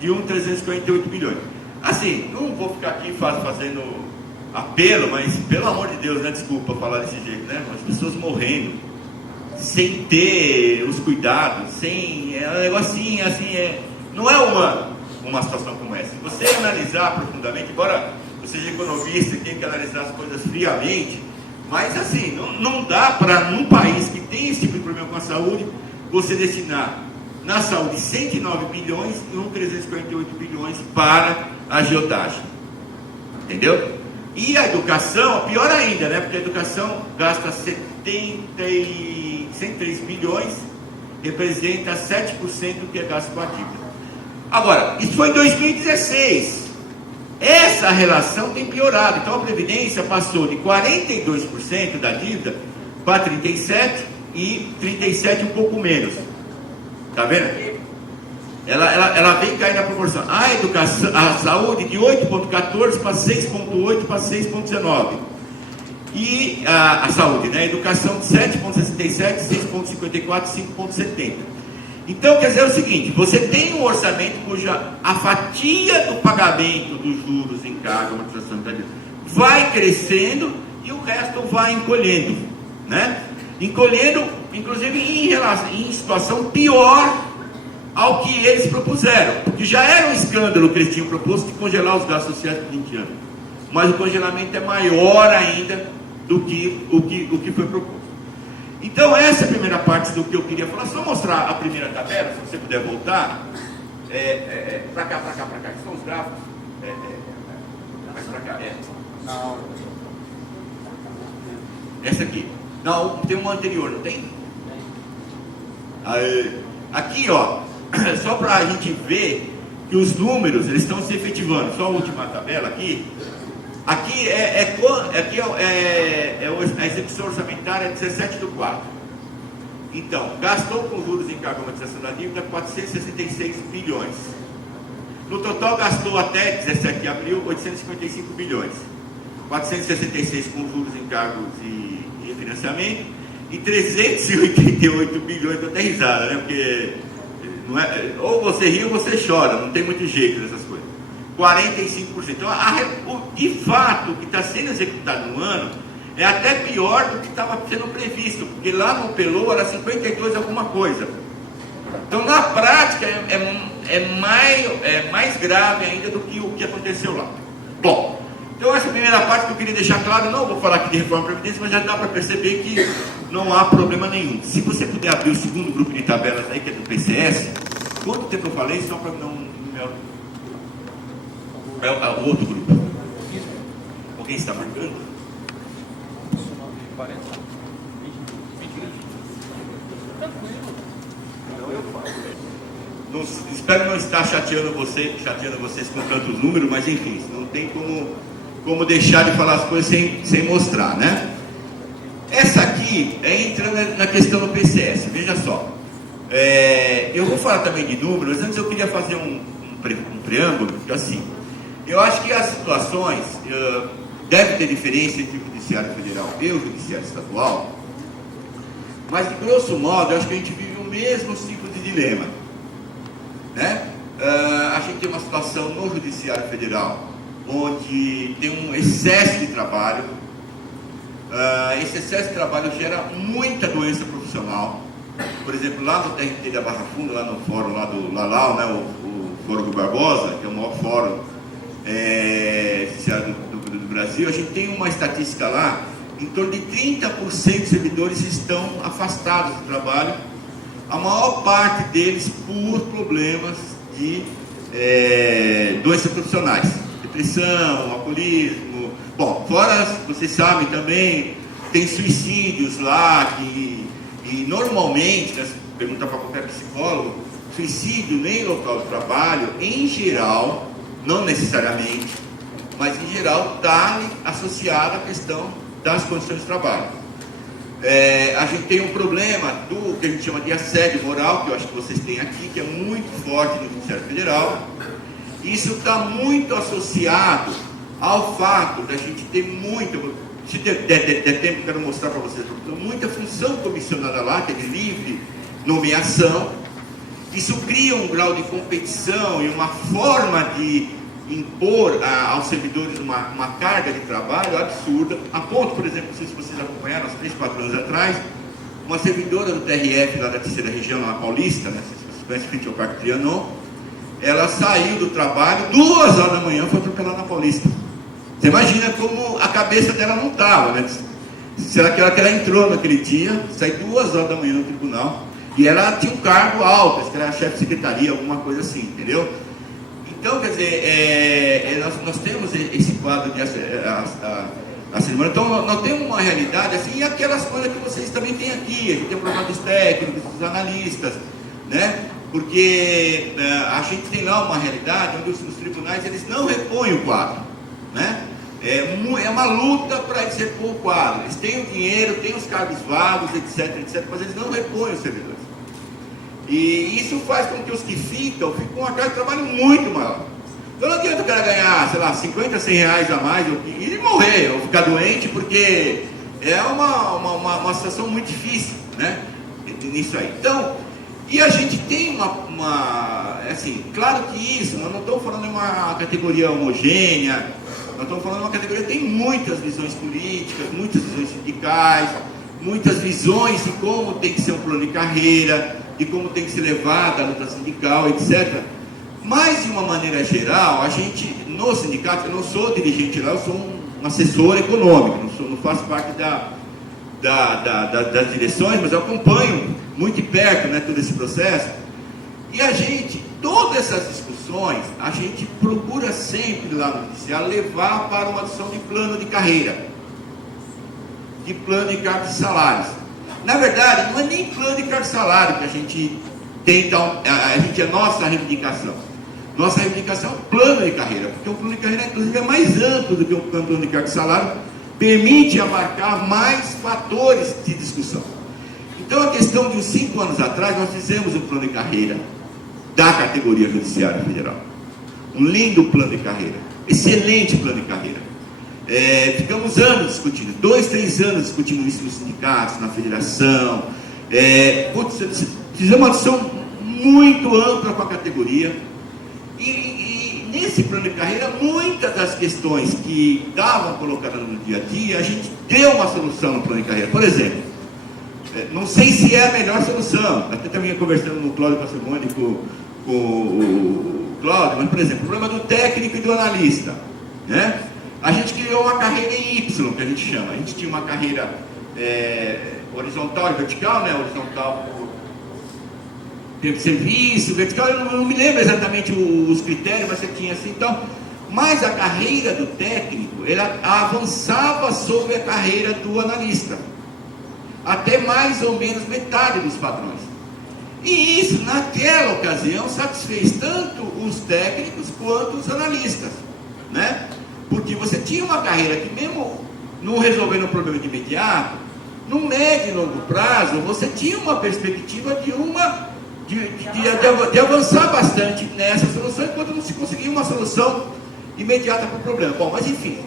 de 348 bilhões. Assim, não vou ficar aqui fazendo apelo, mas pelo amor de Deus, né? Desculpa falar desse jeito, né? As pessoas morrendo, sem ter os cuidados, sem... É um negocinho assim, não é humano uma situação como essa. Se você analisar profundamente, embora você seja economista e tenha que analisar as coisas friamente, mas assim, não dá para, num país que tem esse tipo de problema com a saúde, você destinar na saúde 109 bilhões e 348 bilhões para a agiotagem. Entendeu? E a educação, pior ainda, né? Porque a educação gasta 103 bilhões, representa 7% do que é gasto com a dívida. Agora, isso foi em 2016. Essa relação tem piorado. Então a Previdência passou de 42% da dívida para 37% e 37% um pouco menos. Está vendo aqui? Ela vem cair na proporção. A educação, a saúde de 8,14 para 6,8 para 6,19. E a saúde, né? A educação de 7,67, 6,54, 5,70. Então quer dizer o seguinte: você tem um orçamento cuja a fatia do pagamento dos juros, encargo, amortização da dívida vai crescendo e o resto vai encolhendo, né? Encolhendo, inclusive em situação pior ao que eles propuseram, porque já era um escândalo que eles tinham proposto de congelar os gastos sociais por 20 anos, mas o congelamento é maior ainda do que o que foi proposto. Então essa é a primeira parte do que eu queria falar. Só mostrar a primeira tabela, se você puder voltar para cá, que são os gráficos, mais para cá, não. Essa aqui, não, tem uma anterior, não tem? Aqui, ó, só para a gente ver que os números eles estão se efetivando. Só a última tabela aqui, Aqui a execução orçamentária é 17/4. Então, gastou com juros em encargo e amortização da dívida 466 bilhões. No total, gastou até 17 de abril 855 bilhões. 466 com juros, encargos e refinanciamento, e 388 bilhões, estou até risada, né? Porque não é, ou você ri ou você chora, não tem muito jeito nessas coisas. 45%. Então, de fato, o que está sendo executado no ano é até pior do que estava sendo previsto, porque lá no Pelô era 52 alguma coisa. Então, na prática, é mais grave ainda do que o que aconteceu lá. Bom, então essa primeira parte que eu queria deixar claro, não vou falar aqui de reforma previdência, mas já dá para perceber que não há problema nenhum. Se você puder abrir o segundo grupo de tabelas aí, que é do PCS, quanto tempo eu falei, só para não... É o outro grupo. Alguém está marcando? 40, 20. Então eu falo. Espero não estar chateando vocês com tantos números, mas enfim, não tem como deixar de falar as coisas sem mostrar, né? Essa aqui é entrando na questão do PCS, veja só. Eu vou falar também de números, mas antes eu queria fazer um preâmbulo, que assim, eu acho que as situações deve ter diferença entre o Judiciário Federal e o Judiciário Estadual, mas de grosso modo, eu acho que a gente vive o mesmo tipo de dilema, né? A gente tem uma situação no Judiciário Federal onde tem um excesso de trabalho. Esse excesso de trabalho gera muita doença profissional. Por exemplo, lá no TRT da Barra Funda, lá no fórum lá do Lalau, né, o Fórum do Barbosa, que é o maior fórum do Brasil, a gente tem uma estatística lá, em torno de 30% dos servidores estão afastados do trabalho, a maior parte deles por problemas de doenças profissionais, depressão, alcoolismo. Bom, fora, vocês sabem também, tem suicídios lá, e normalmente, né, se perguntar para qualquer psicólogo, suicídio nem local de trabalho, em geral, não necessariamente, mas em geral está associado à questão das condições de trabalho. A gente tem um problema do que a gente chama de assédio moral, que eu acho que vocês têm aqui, que é muito forte no Judiciário Federal. Isso está muito associado ao fato da gente ter se der tempo, eu quero mostrar para vocês, muita função comissionada lá, que é de livre nomeação. Isso cria um grau de competição e uma forma de impor aos servidores uma carga de trabalho absurda, a ponto, por exemplo, não sei se vocês acompanharam, há 3, 4 anos atrás, uma servidora do TRF, lá da terceira região, na Paulista, né, não sei se vocês conhecem, frente ao Parque Trianon, ela saiu do trabalho, 2 horas da manhã, foi atropelada na Paulista. Você imagina como a cabeça dela não estava, né? Será que ela entrou naquele dia, saiu 2 horas da manhã no tribunal, e ela tinha um cargo alto, acho que era chefe de secretaria, alguma coisa assim, entendeu? Então, quer dizer, nós temos esse quadro de assédio. Então, nós temos uma realidade assim, e aquelas coisas que vocês também têm aqui. A gente tem o problema dos técnicos, dos analistas, né? Porque a gente tem lá uma realidade onde os tribunais eles não repõem o quadro, né? É uma luta para eles repor o quadro. Eles têm o dinheiro, têm os cargos vagos, etc, mas eles não repõem os servidores. E isso faz com que os que ficam com uma carga de trabalho muito maior. Então não adianta o cara ganhar, sei lá, 50, 100 reais a mais e ele morrer, ou ficar doente, porque é uma situação muito difícil, né? Nisso aí. Então, e a gente tem assim, claro que isso, nós não estamos falando de uma categoria homogênea, nós estamos falando de uma categoria que tem muitas visões políticas, muitas visões sindicais, muitas visões de como tem que ser um plano de carreira, de como tem que ser levada a luta sindical, etc. Mas, de uma maneira geral, a gente, no sindicato, eu não sou dirigente lá, eu sou um assessor econômico, não faço parte das direções, mas eu acompanho muito de perto, né, todo esse processo. E a gente, todas essas discussões, a gente procura sempre lá no judiciário levar para uma discussão de plano de carreira, de plano de cargos e salários. Na verdade, não é nem plano de cargo e salário que a gente tem, então, a nossa reivindicação. Nossa reivindicação é um plano de carreira, porque o plano de carreira, inclusive, é mais amplo do que o plano de cargo de salário, permite abarcar mais fatores de discussão. Então, a questão de uns 5 anos atrás, nós fizemos um plano de carreira da categoria judiciária federal. Um lindo plano de carreira, excelente plano de carreira. Ficamos anos discutindo, 2, 3 anos discutindo isso nos sindicatos, na federação. Fizemos uma discussão muito ampla com a categoria. E nesse plano de carreira, muitas das questões que estavam colocadas no dia a dia, a gente deu uma solução no plano de carreira. Por exemplo, não sei se é a melhor solução, até também conversando no Cláudio Cassimone com o Cláudio, mas, por exemplo, o problema do técnico e do analista, né? A gente criou uma carreira em Y, que a gente chama. A gente tinha uma carreira horizontal e vertical, né? Horizontal tempo de serviço, vertical, eu não me lembro exatamente os critérios, mas você tinha assim, então. Mas a carreira do técnico, ela avançava sobre a carreira do analista, até mais ou menos metade dos padrões. E isso, naquela ocasião, satisfez tanto os técnicos quanto os analistas, né? Porque você tinha uma carreira que, mesmo não resolvendo o problema de imediato, no médio e longo prazo, você tinha uma perspectiva de avançar bastante nessa solução, enquanto não se conseguia uma solução imediata para o problema. Bom, mas enfim,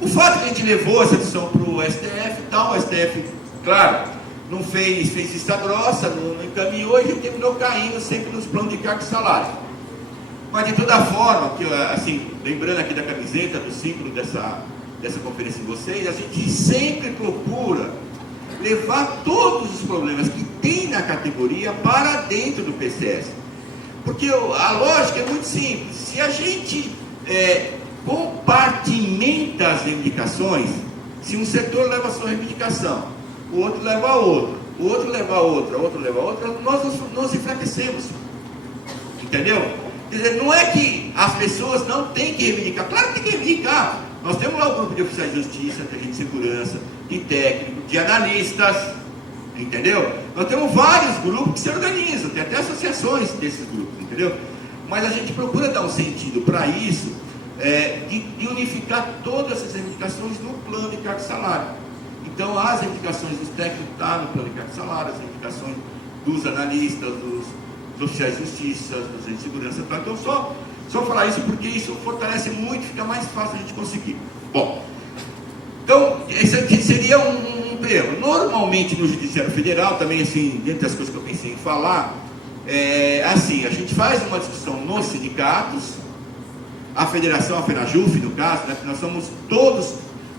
o fato que a gente levou essa discussão para o STF e tal, o STF, claro, não fez vista grossa, não encaminhou, e a gente terminou caindo sempre nos planos de cargo e salário. Mas de toda forma, que, assim, lembrando aqui da camiseta, do símbolo dessa conferência de vocês, a gente sempre procura levar todos os problemas que tem na categoria para dentro do PCS. Porque a lógica é muito simples. Se a gente compartimenta as reivindicações, se um setor leva a sua reivindicação, o outro leva a outra, o outro leva a outra, o outro leva a outra, nós nos enfraquecemos. Entendeu? Quer dizer, não é que as pessoas não têm que reivindicar, claro que tem que reivindicar. Nós temos lá o grupo de oficiais de justiça, de agente de segurança, de técnico, de analistas, entendeu? Nós temos vários grupos que se organizam, tem até associações desses grupos, entendeu? Mas a gente procura dar um sentido para isso, de unificar todas essas reivindicações no plano de cargo e salário. Então, as reivindicações dos técnicos estão no plano de cargo e salário, as reivindicações dos analistas, dos oficiais de justiça, dos agentes de segurança, tá? Então só falar isso porque isso fortalece muito, fica mais fácil a gente conseguir. Bom, então esse aqui seria um termo. Normalmente no Judiciário Federal, também assim, dentre as coisas que eu pensei em falar, assim, a gente faz uma discussão nos sindicatos, a federação, a FENAJUF no caso, né, porque nós somos todos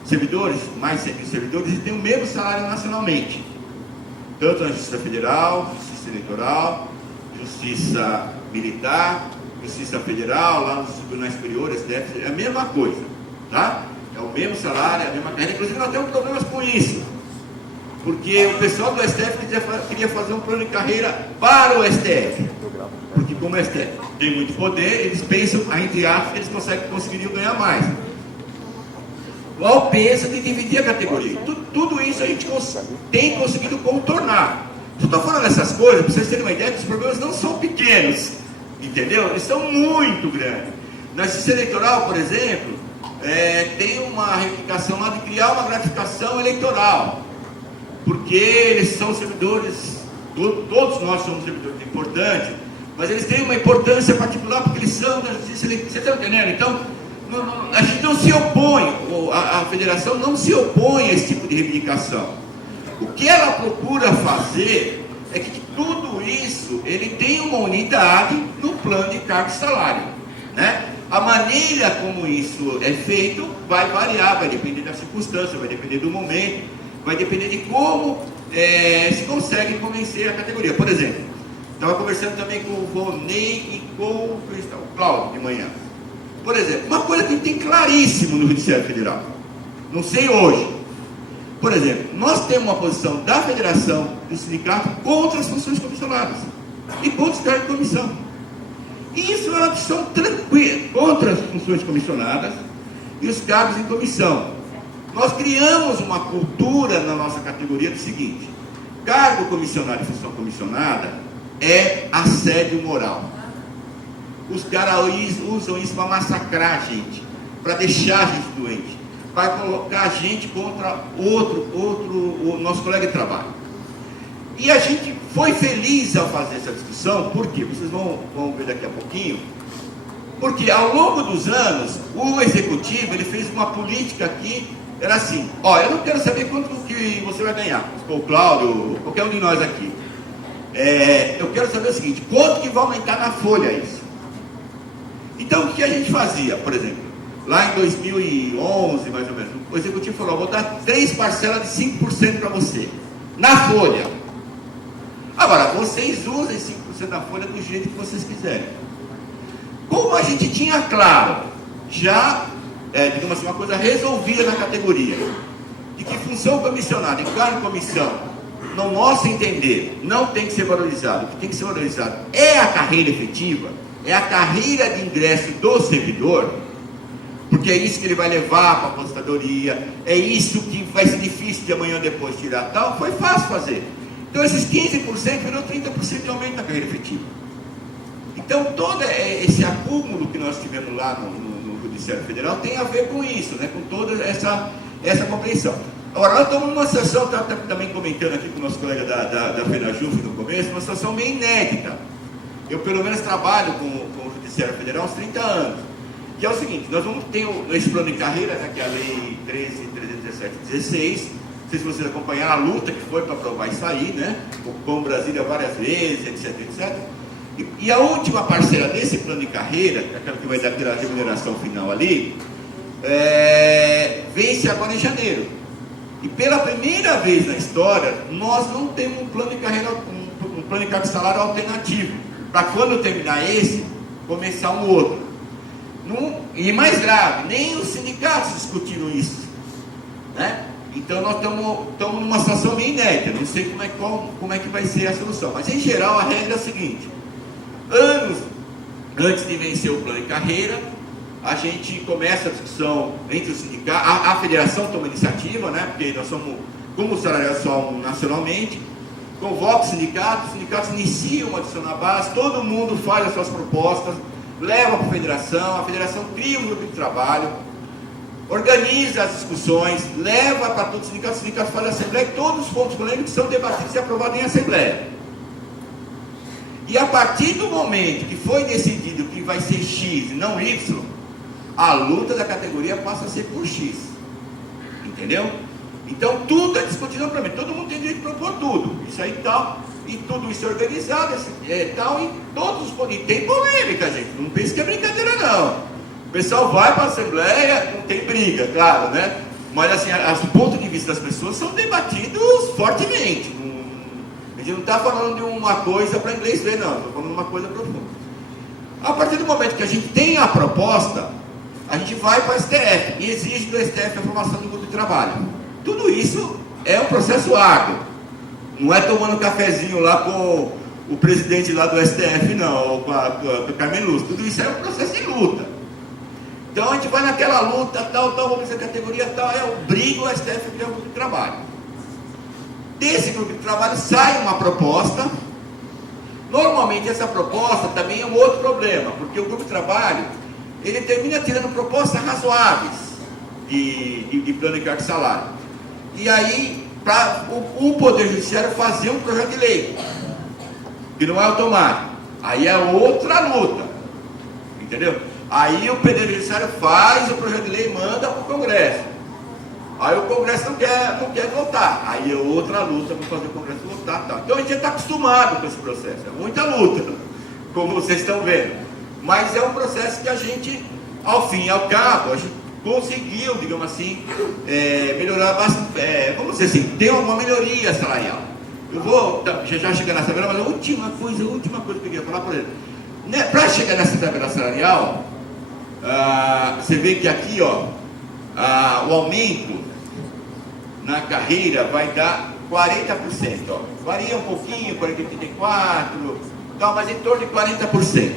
servidores, mais de 100 servidores, e tem o mesmo salário nacionalmente, tanto na Justiça Federal, Justiça Eleitoral, Justiça Militar, Justiça Federal, lá nos tribunais superiores, STF, é a mesma coisa, tá? É o mesmo salário, é a mesma carreira. Inclusive nós temos problemas com isso, porque o pessoal do STF queria fazer um plano de carreira para o STF, porque como o STF tem muito poder, eles pensam, entre aspas, eles conseguiriam ganhar mais. O UOL pensa de dividir a categoria. Tudo isso a gente tem conseguido contornar. Eu estou falando essas coisas, para vocês terem uma ideia, que os problemas não são pequenos, entendeu? Eles são muito grandes. Na Justiça Eleitoral, por exemplo, tem uma reivindicação lá de criar uma gratificação eleitoral, porque eles são servidores, todos nós somos servidores importantes, mas eles têm uma importância particular porque eles são da Justiça Eleitoral. Você está entendendo? Então, a gente não se opõe, a federação não se opõe a esse tipo de reivindicação. O que ela procura fazer é que tudo isso, ele tem uma unidade no plano de cargo e salário, né? A maneira como isso é feito vai variar, vai depender da circunstância, vai depender do momento, vai depender de como se consegue convencer a categoria. Por exemplo, estava conversando também com o Volney e com o Cláudio de manhã. Por exemplo, uma coisa que tem claríssimo no Judiciário Federal, não sei hoje. Por exemplo, nós temos uma posição da federação, do sindicato, contra as funções comissionadas e contra os cargos de comissão. E isso é uma posição tranquila, contra as funções comissionadas e os cargos em comissão. Nós criamos uma cultura na nossa categoria do seguinte: cargo comissionado e função comissionada é assédio moral. Os caras usam isso para massacrar a gente, para deixar a gente doente, para colocar a gente contra o nosso colega de trabalho. E a gente foi feliz ao fazer essa discussão, por quê? Vocês vão ver daqui a pouquinho. Porque ao longo dos anos, o executivo ele fez uma política aqui, era assim, ó, eu não quero saber quanto que você vai ganhar, o Cláudio, qualquer um de nós aqui. Eu quero saber o seguinte, quanto que vai aumentar na folha isso? Então o que a gente fazia, por exemplo, lá em 2011, mais ou menos, o executivo falou, vou dar 3 parcelas de 5% para você, na folha. Agora, vocês usem 5% da folha do jeito que vocês quiserem. Como a gente tinha claro, já, digamos assim, uma coisa resolvida na categoria, de que função comissionada e cargo de comissão, no nosso entender, não tem que ser valorizado. O que tem que ser valorizado é a carreira efetiva, é a carreira de ingresso do servidor, porque é isso que ele vai levar para a aposentadoria, é isso que vai ser difícil de amanhã depois tirar tal, foi fácil fazer. Então esses 15% virou 30% de aumento na carreira efetiva. Então todo esse acúmulo que nós tivemos lá no Judiciário Federal tem a ver com isso, né? Com toda essa compreensão. Agora, nós estamos numa situação, estava também comentando aqui com o nosso colega da FENAJUF no começo, uma situação meio inédita. Eu pelo menos trabalho com o Judiciário Federal há uns 30 anos. Que é o seguinte, nós vamos ter esse plano de carreira, né, que é a Lei 13.317/16, não sei se vocês acompanharam a luta que foi para aprovar isso aí, né? Ocupamos Brasília várias vezes, etc, etc. E a última parceira desse plano de carreira, aquela que vai dar aquela remuneração final ali, vence agora em janeiro. E pela primeira vez na história, nós não temos um plano de carreira, um plano de carga de salário alternativo, para quando terminar esse, começar um outro. E mais grave, nem os sindicatos discutiram isso, né? Então nós estamos numa situação meio inédita, não sei como é que vai ser a solução, mas em geral a regra é a seguinte: anos antes de vencer o plano de carreira, a gente começa a discussão entre os sindicatos, a federação toma iniciativa, né? Porque nós somos, como os salariados são nacionalmente, convoca os sindicatos iniciam a adicionar base, todo mundo faz as suas propostas, leva para a federação cria um grupo de trabalho, organiza as discussões, leva para todos os sindicatos fazem a assembleia, e todos os pontos polêmicos são debatidos e aprovados em assembleia. E a partir do momento que foi decidido que vai ser X e não Y, a luta da categoria passa a ser por X. Entendeu? Então tudo é discutido para mim, todo mundo tem direito de propor tudo. Isso aí tal, e tudo isso é organizado, tal, e todos e tem polêmica, gente. Não pense que é brincadeira não. O pessoal vai para a assembleia, não tem briga, claro, né? Mas assim, os pontos de vista das pessoas são debatidos fortemente. A gente não está falando de uma coisa para inglês ver, não, estou falando de uma coisa profunda. A partir do momento que a gente tem a proposta, a gente vai para o STF e exige do STF a formação do grupo de trabalho. Tudo isso é um processo árduo. Não é tomando cafezinho lá com o presidente lá do STF, não, ou com a Carmen Lúcia. Tudo isso é um processo de luta. Então a gente vai naquela luta, tal, vamos ver a categoria, tal, obriga o STF a criar um grupo de trabalho. Desse grupo de trabalho sai uma proposta. Normalmente essa proposta também é um outro problema, porque o grupo de trabalho, ele termina tirando propostas razoáveis de plano de carga de salário. E aí, para o Poder Judiciário fazer um projeto de lei, que não é automático, aí é outra luta, entendeu? Aí o Poder Judiciário faz o projeto de lei e manda para o Congresso. Aí o Congresso não quer votar. Aí é outra luta para fazer o Congresso votar. Tal. Então a gente já está acostumado com esse processo. É muita luta, como vocês estão vendo. Mas é um processo que a gente, ao fim e ao cabo, a gente conseguiu, digamos assim, melhorar bastante. Vamos dizer assim, tem uma melhoria salarial. Eu vou já chegar nessa tabela, mas a última coisa que eu queria falar para ele. Né, para chegar nessa tabela salarial, você vê que aqui, ó, o aumento na carreira vai dar 40%, ó. Varia um pouquinho, 40,84, tal, mas em torno de 40%.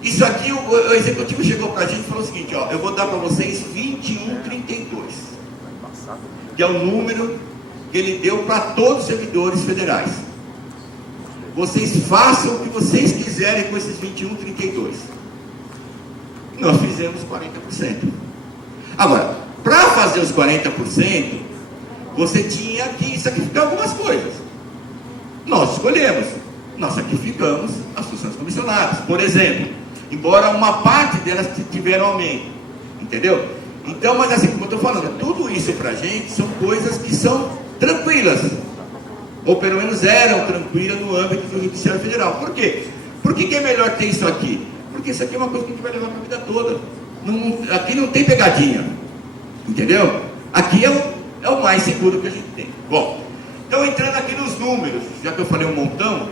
Isso aqui o executivo chegou para a gente e falou o seguinte, ó, eu vou dar para vocês 21,32, que é o número que ele deu para todos os servidores federais. vocês façam o que vocês quiserem com esses 21,32. Nós fizemos 40%. Agora, para fazer os 40%, você tinha que sacrificar algumas coisas. Nós escolhemos, nós sacrificamos as funções comissionadas. Por exemplo, embora uma parte delas tiveram aumento, entendeu? Então, mas assim, como eu estou falando, tudo isso para a gente são coisas que são tranquilas, ou pelo menos eram tranquilas no âmbito do Judiciário Federal. Por quê? Por que é melhor ter isso aqui? Porque isso aqui é uma coisa que a gente vai levar para a vida toda. Aqui não tem pegadinha, entendeu? Aqui é o mais seguro que a gente tem. Bom, então entrando aqui nos números, já que eu falei um montão,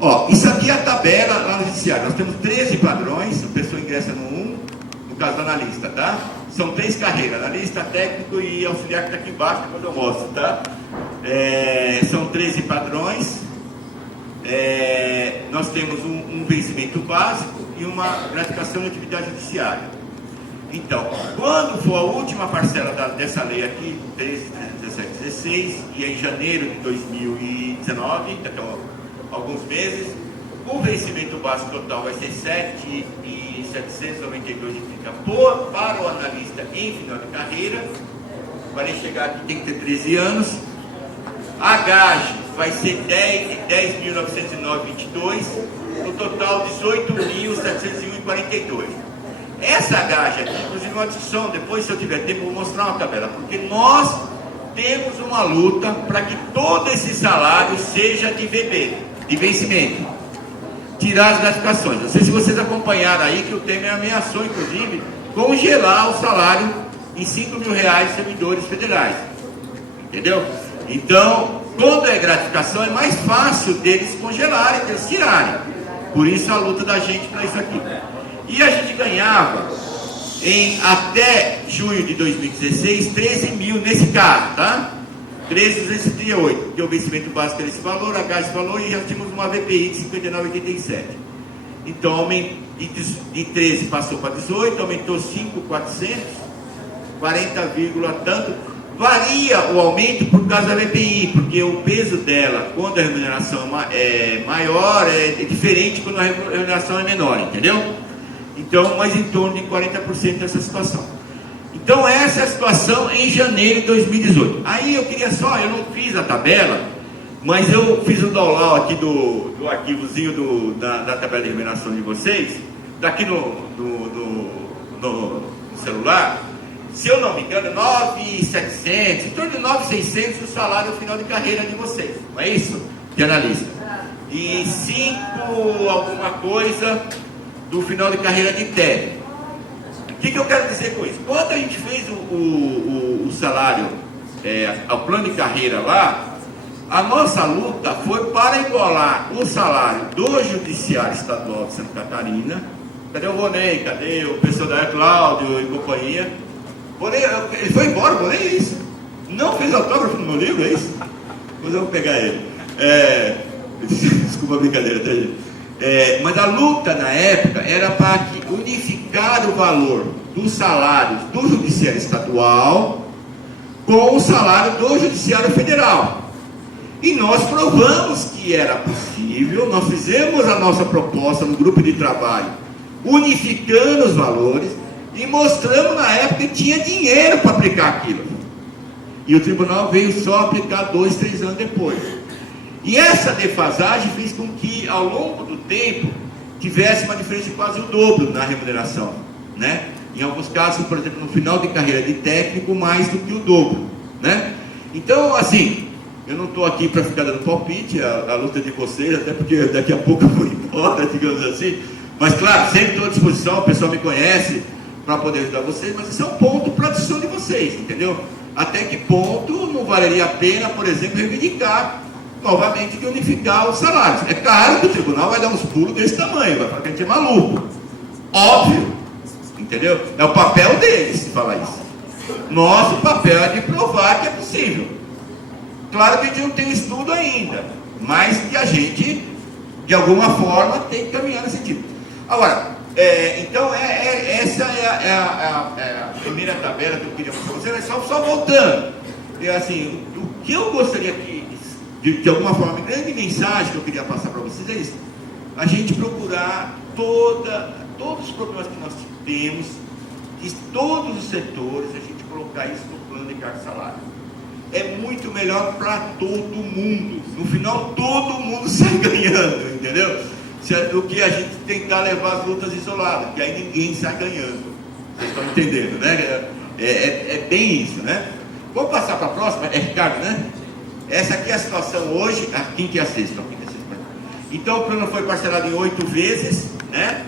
ó, isso aqui é a tabela lá no Judiciário. Nós temos 13 padrões, a pessoa ingressa no 1, no caso do analista, tá? São 3 carreiras, analista, técnico e auxiliar, que está aqui embaixo, depois eu mostro, tá? São 13 padrões. Nós temos um vencimento básico e uma gratificação de atividade judiciária. Então, quando for a última parcela dessa lei aqui, 13.317.16, e é em janeiro de 2019, daqui a alguns meses, o vencimento básico total vai ser 7.792,30 para o analista em final de carreira. Vai chegar aqui, tem que ter 13 anos. A GAGE vai ser 10.909,22, no total 18.701,42. Essa GAGE aqui, inclusive uma discussão, depois se eu tiver tempo eu vou mostrar uma tabela, porque nós temos uma luta para que todo esse salário seja de VB, de vencimento, tirar as gratificações. Não sei se vocês acompanharam aí que o Temer ameaçou, inclusive, congelar o salário em R$5.000 de servidores federais, entendeu? Então, quando é gratificação, é mais fácil deles congelarem, deles tirarem. Por isso a luta da gente para isso aqui. E a gente ganhava, até junho de 2016, 13 mil nesse caso, tá? 13.238, que é o vencimento básico desse valor, a GAGE falou, e já tínhamos uma VPI de 59,87. Então, de 13 passou para 18, aumentou 5.400, 40, tanto. Varia o aumento por causa da VPI, porque o peso dela, quando a remuneração é maior, é diferente quando a remuneração é menor, entendeu? Então, mas em torno de 40% dessa situação. Então, essa é a situação em janeiro de 2018. Aí eu queria só, eu não fiz a tabela, mas eu fiz o download aqui do arquivozinho da tabela de remuneração de vocês, daqui no celular. Se eu não me engano, 9.700, em torno de 9.600 o salário final de carreira de vocês, não é isso? De analista. E 5 alguma coisa do final de carreira de técnico. O que eu quero dizer com isso? Quando a gente fez o salário, o plano de carreira lá, a nossa luta foi para igualar o salário do Judiciário Estadual de Santa Catarina. Cadê o Ronei? Cadê o pessoal da Cláudio e companhia? Ele foi embora, Ronei, é isso? Não fez autógrafo no meu livro, é isso? Depois eu vou pegar ele. Desculpa a brincadeira, tá, gente? Mas a luta na época era para unificar o valor dos salários do Judiciário Estadual com o salário do Judiciário Federal. E nós provamos que era possível, nós fizemos a nossa proposta no grupo de trabalho, unificando os valores, e mostramos na época que tinha dinheiro para aplicar aquilo. E o tribunal veio só aplicar 2, 3 anos depois. E essa defasagem fez com que, ao longo do tempo, tivesse uma diferença de quase o dobro na remuneração, né? Em alguns casos, por exemplo, no final de carreira de técnico, mais do que o dobro, né? Então, assim, eu não estou aqui para ficar dando palpite, a luta de vocês, até porque daqui a pouco eu vou embora, digamos assim. Mas, claro, sempre estou à disposição, o pessoal me conhece, para poder ajudar vocês, mas isso é um ponto para a decisão de vocês, entendeu? Até que ponto não valeria a pena, por exemplo, reivindicar novamente de unificar os salários. É claro que o tribunal vai dar uns pulos desse tamanho, vai falar que a gente é maluco. Óbvio, entendeu? É o papel deles falar isso. Nosso papel é de provar que é possível. Claro que a gente não tem estudo ainda, mas que a gente, de alguma forma, tem que caminhar nesse sentido. Agora, então essa é a primeira tabela que eu queria mostrar para vocês, mas só voltando. Assim, o que eu gostaria que de alguma forma, a grande mensagem que eu queria passar para vocês é isso: a gente procurar todos os problemas que nós temos, de todos os setores, a gente colocar isso no plano de cargo e salário. É muito melhor para todo mundo. No final, todo mundo sai ganhando, entendeu? Do que a gente tentar levar as lutas isoladas, que aí ninguém sai ganhando. Vocês estão entendendo, né? É bem isso, né? Vamos passar para a próxima? É Ricardo, né? Essa aqui é a situação hoje, a quinta e a sexta. Então o plano foi parcelado em 8 vezes, né?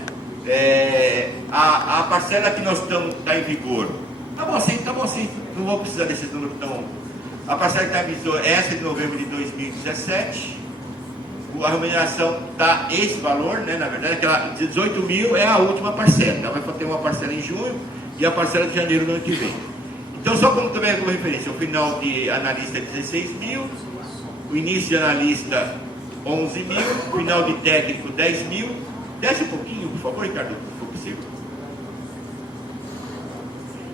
A parcela que nós estamos está em vigor. Tá bom assim, não vou precisar desses números tão. A parcela que está em vigor é essa de novembro de 2017. A remuneração está esse valor, né? Na verdade, aquela 18 mil é a última parcela. Ela vai ter uma parcela em junho e a parcela de janeiro do ano que vem. Então, só como também como referência, o final de analista é 16 mil, o início de analista 11 mil, o final de técnico 10 mil. Desce um pouquinho, por favor, Ricardo, se for possível.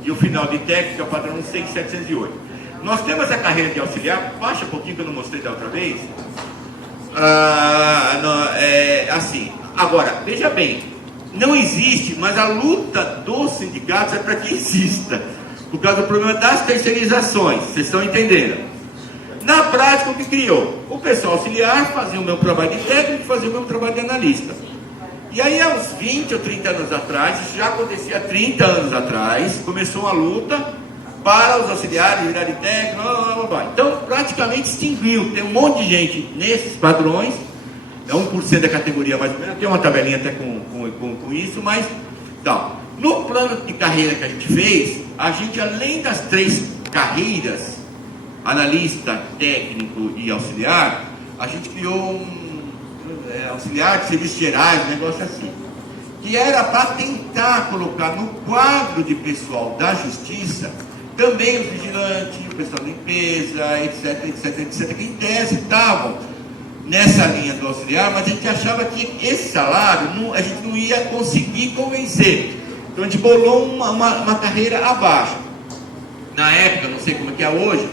E o final de técnico é o padrão 6.708. Nós temos a carreira de auxiliar, baixa um pouquinho que eu não mostrei da outra vez. Assim, agora, veja bem, não existe, mas a luta dos sindicatos é para que exista, por causa do problema das terceirizações, vocês estão entendendo? Na prática, o que criou? O pessoal auxiliar fazia o meu trabalho de técnico e fazia o meu trabalho de analista. E aí, há uns 20 ou 30 anos atrás, isso já acontecia há 30 anos atrás, começou uma luta para os auxiliares virarem técnico, então praticamente extinguiu. Tem um monte de gente nesses padrões, é 1% da categoria mais ou menos, tem uma tabelinha até com isso, mas então, no plano de carreira que a gente fez, a gente, além das 3 carreiras, analista, técnico e auxiliar, a gente criou auxiliar de serviços gerais, um negócio assim, que era para tentar colocar no quadro de pessoal da justiça também os vigilantes, o pessoal da limpeza, etc, que em tese estavam nessa linha do auxiliar, mas a gente achava que esse salário a gente não ia conseguir convencer. Então a gente bolou uma carreira abaixo. Na época, não sei como é que é hoje,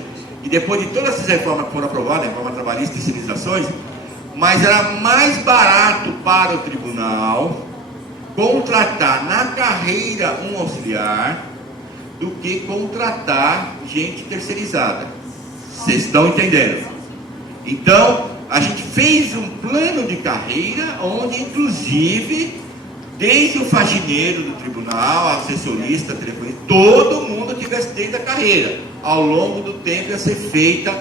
e depois de todas essas reformas que foram aprovadas, reforma trabalhista e civilizações, mas era mais barato para o tribunal contratar na carreira um auxiliar do que contratar gente terceirizada. Vocês estão entendendo? Então, a gente fez um plano de carreira onde, inclusive, desde o faxineiro do tribunal, assessorista, telefonista, todo mundo tivesse dentro da carreira. Ao longo do tempo ia ser feita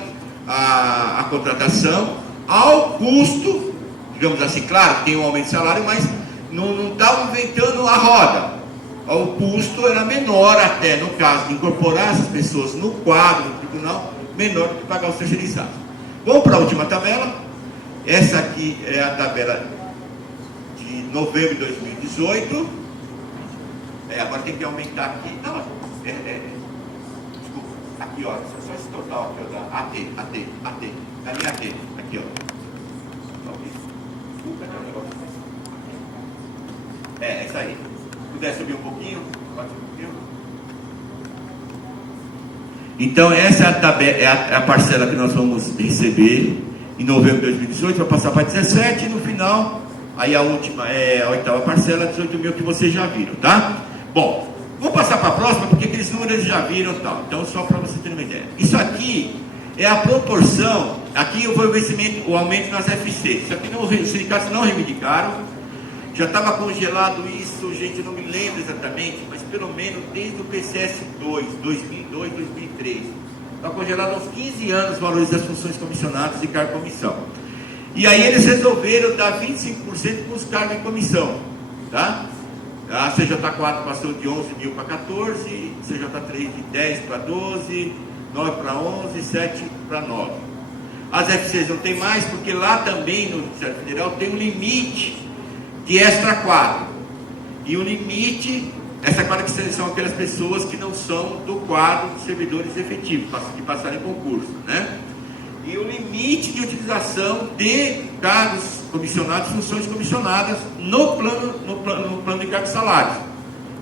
a contratação ao custo, digamos assim, claro, tem um aumento de salário, mas não estava inventando a roda. O custo era menor até, no caso de incorporar essas pessoas no quadro do tribunal, menor do que pagar os terceirizados. Vamos para a última tabela. Essa aqui é a tabela de novembro de 2018. Agora tem que aumentar aqui. Não, desculpa, aqui ó, só esse total aqui, ó, da AT, da linha AT, aqui ó. Desculpa, é um negócio. Essa aí. Se puder subir um pouquinho, pode subir um pouquinho. Então essa é a parcela que nós vamos receber em novembro de 2018, vai passar para 17 e no final, aí a última é a 8ª parcela, 18 mil que vocês já viram, tá? Bom, vou passar para a próxima porque aqueles números eles já viram e tal, então só para você ter uma ideia. Isso aqui é a proporção, aqui foi o aumento nas FC, isso aqui os sindicatos não reivindicaram, já estava congelado isso, gente, eu não me lembro exatamente, mas pelo menos desde o PCS2, 2002, 2003. Está congelado há uns 15 anos os valores das funções comissionadas e cargo de comissão. E aí eles resolveram dar 25% para os cargos de comissão. Tá? A CJ4 passou de 11 mil para 14, CJ3 de 10 para 12, 9 para 11, 7 para 9. As FCs não tem mais, porque lá também no Judiciário Federal tem um limite de extra quadro. E o limite, essa quadra que são aquelas pessoas que não são do quadro de servidores efetivos, que passaram em concurso, né? E o limite de utilização de cargos comissionados, funções comissionadas no plano de cargos e salários.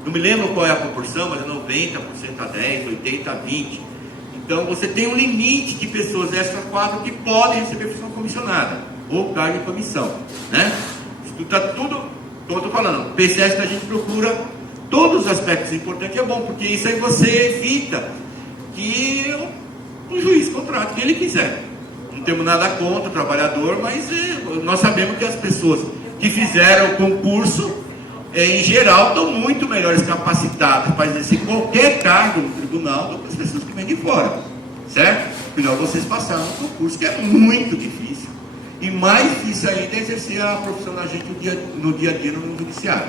Não me lembro qual é a proporção, mas é 90% a 10, 80% a 20%. Então você tem um limite de pessoas extra quadro que podem receber função comissionada ou cargo de comissão, né? Isso está tudo, como eu estou falando, o PCS a gente procura todos os aspectos importantes, é bom, porque isso aí você evita que o juiz contrate o que ele quiser. Não temos nada contra o trabalhador, mas nós sabemos que as pessoas que fizeram o concurso, em geral, estão muito melhores capacitadas para exercer qualquer cargo no tribunal do que as pessoas que vêm de fora, certo? Afinal, vocês passaram um concurso que é muito difícil, e mais difícil ainda é exercer a profissão da gente no dia a dia no judiciário.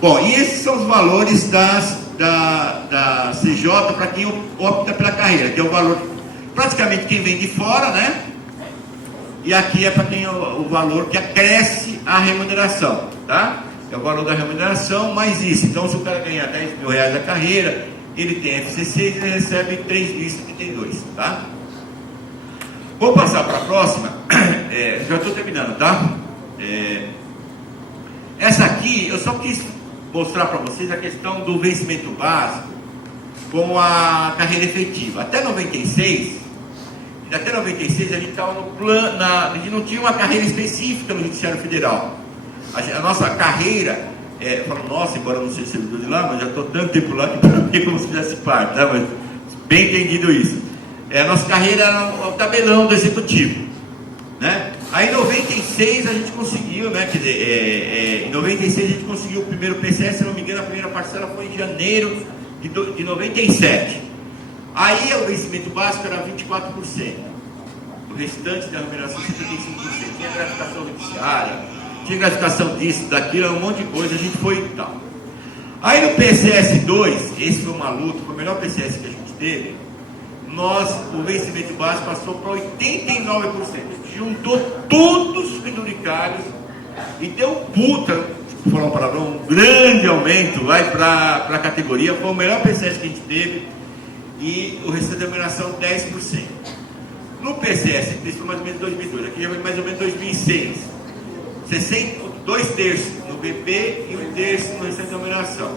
Bom, e esses são os valores da CJ para quem opta pela carreira, que é o valor, praticamente quem vem de fora, né? E aqui é para quem o valor que acresce a remuneração, tá? É o valor da remuneração mais isso. Então, se o cara ganhar 10 mil reais a carreira, ele tem FCC e ele recebe 3.072, tá? Vou passar para a próxima. Já estou terminando, tá? Essa aqui, eu só quis mostrar para vocês a questão do vencimento básico com a carreira efetiva. Até 96 a gente estava no plano, a gente não tinha uma carreira específica no Judiciário Federal. A nossa carreira, falo nossa, embora eu não seja servidor de lá, mas já estou tanto tempo lá que para mim é como se fizesse parte, tá? Mas bem entendido isso. A nossa carreira era o tabelão do executivo, né? Aí em 96 a gente conseguiu, né? Quer dizer, em 96 a gente conseguiu o primeiro PCS, se não me engano, a primeira parcela foi em janeiro de 97. Aí o vencimento básico era 24%. O restante da remuneração 55%. Tinha gratificação judiciária, tinha gratificação disso, daquilo, um monte de coisa, a gente foi e tal. Aí no PCS 2, esse foi uma luta, foi o melhor PCS que a gente teve, o vencimento básico passou para 89%. Juntou todos os penduricários e deu vou falar um palavrão, um grande aumento, vai para a categoria, foi o melhor PCS que a gente teve, e o restante da remuneração 10%. No PCS, isso foi mais ou menos 2002, aqui já foi mais ou menos 2006. 2/3 no BP e 1/3 no restante da remuneração.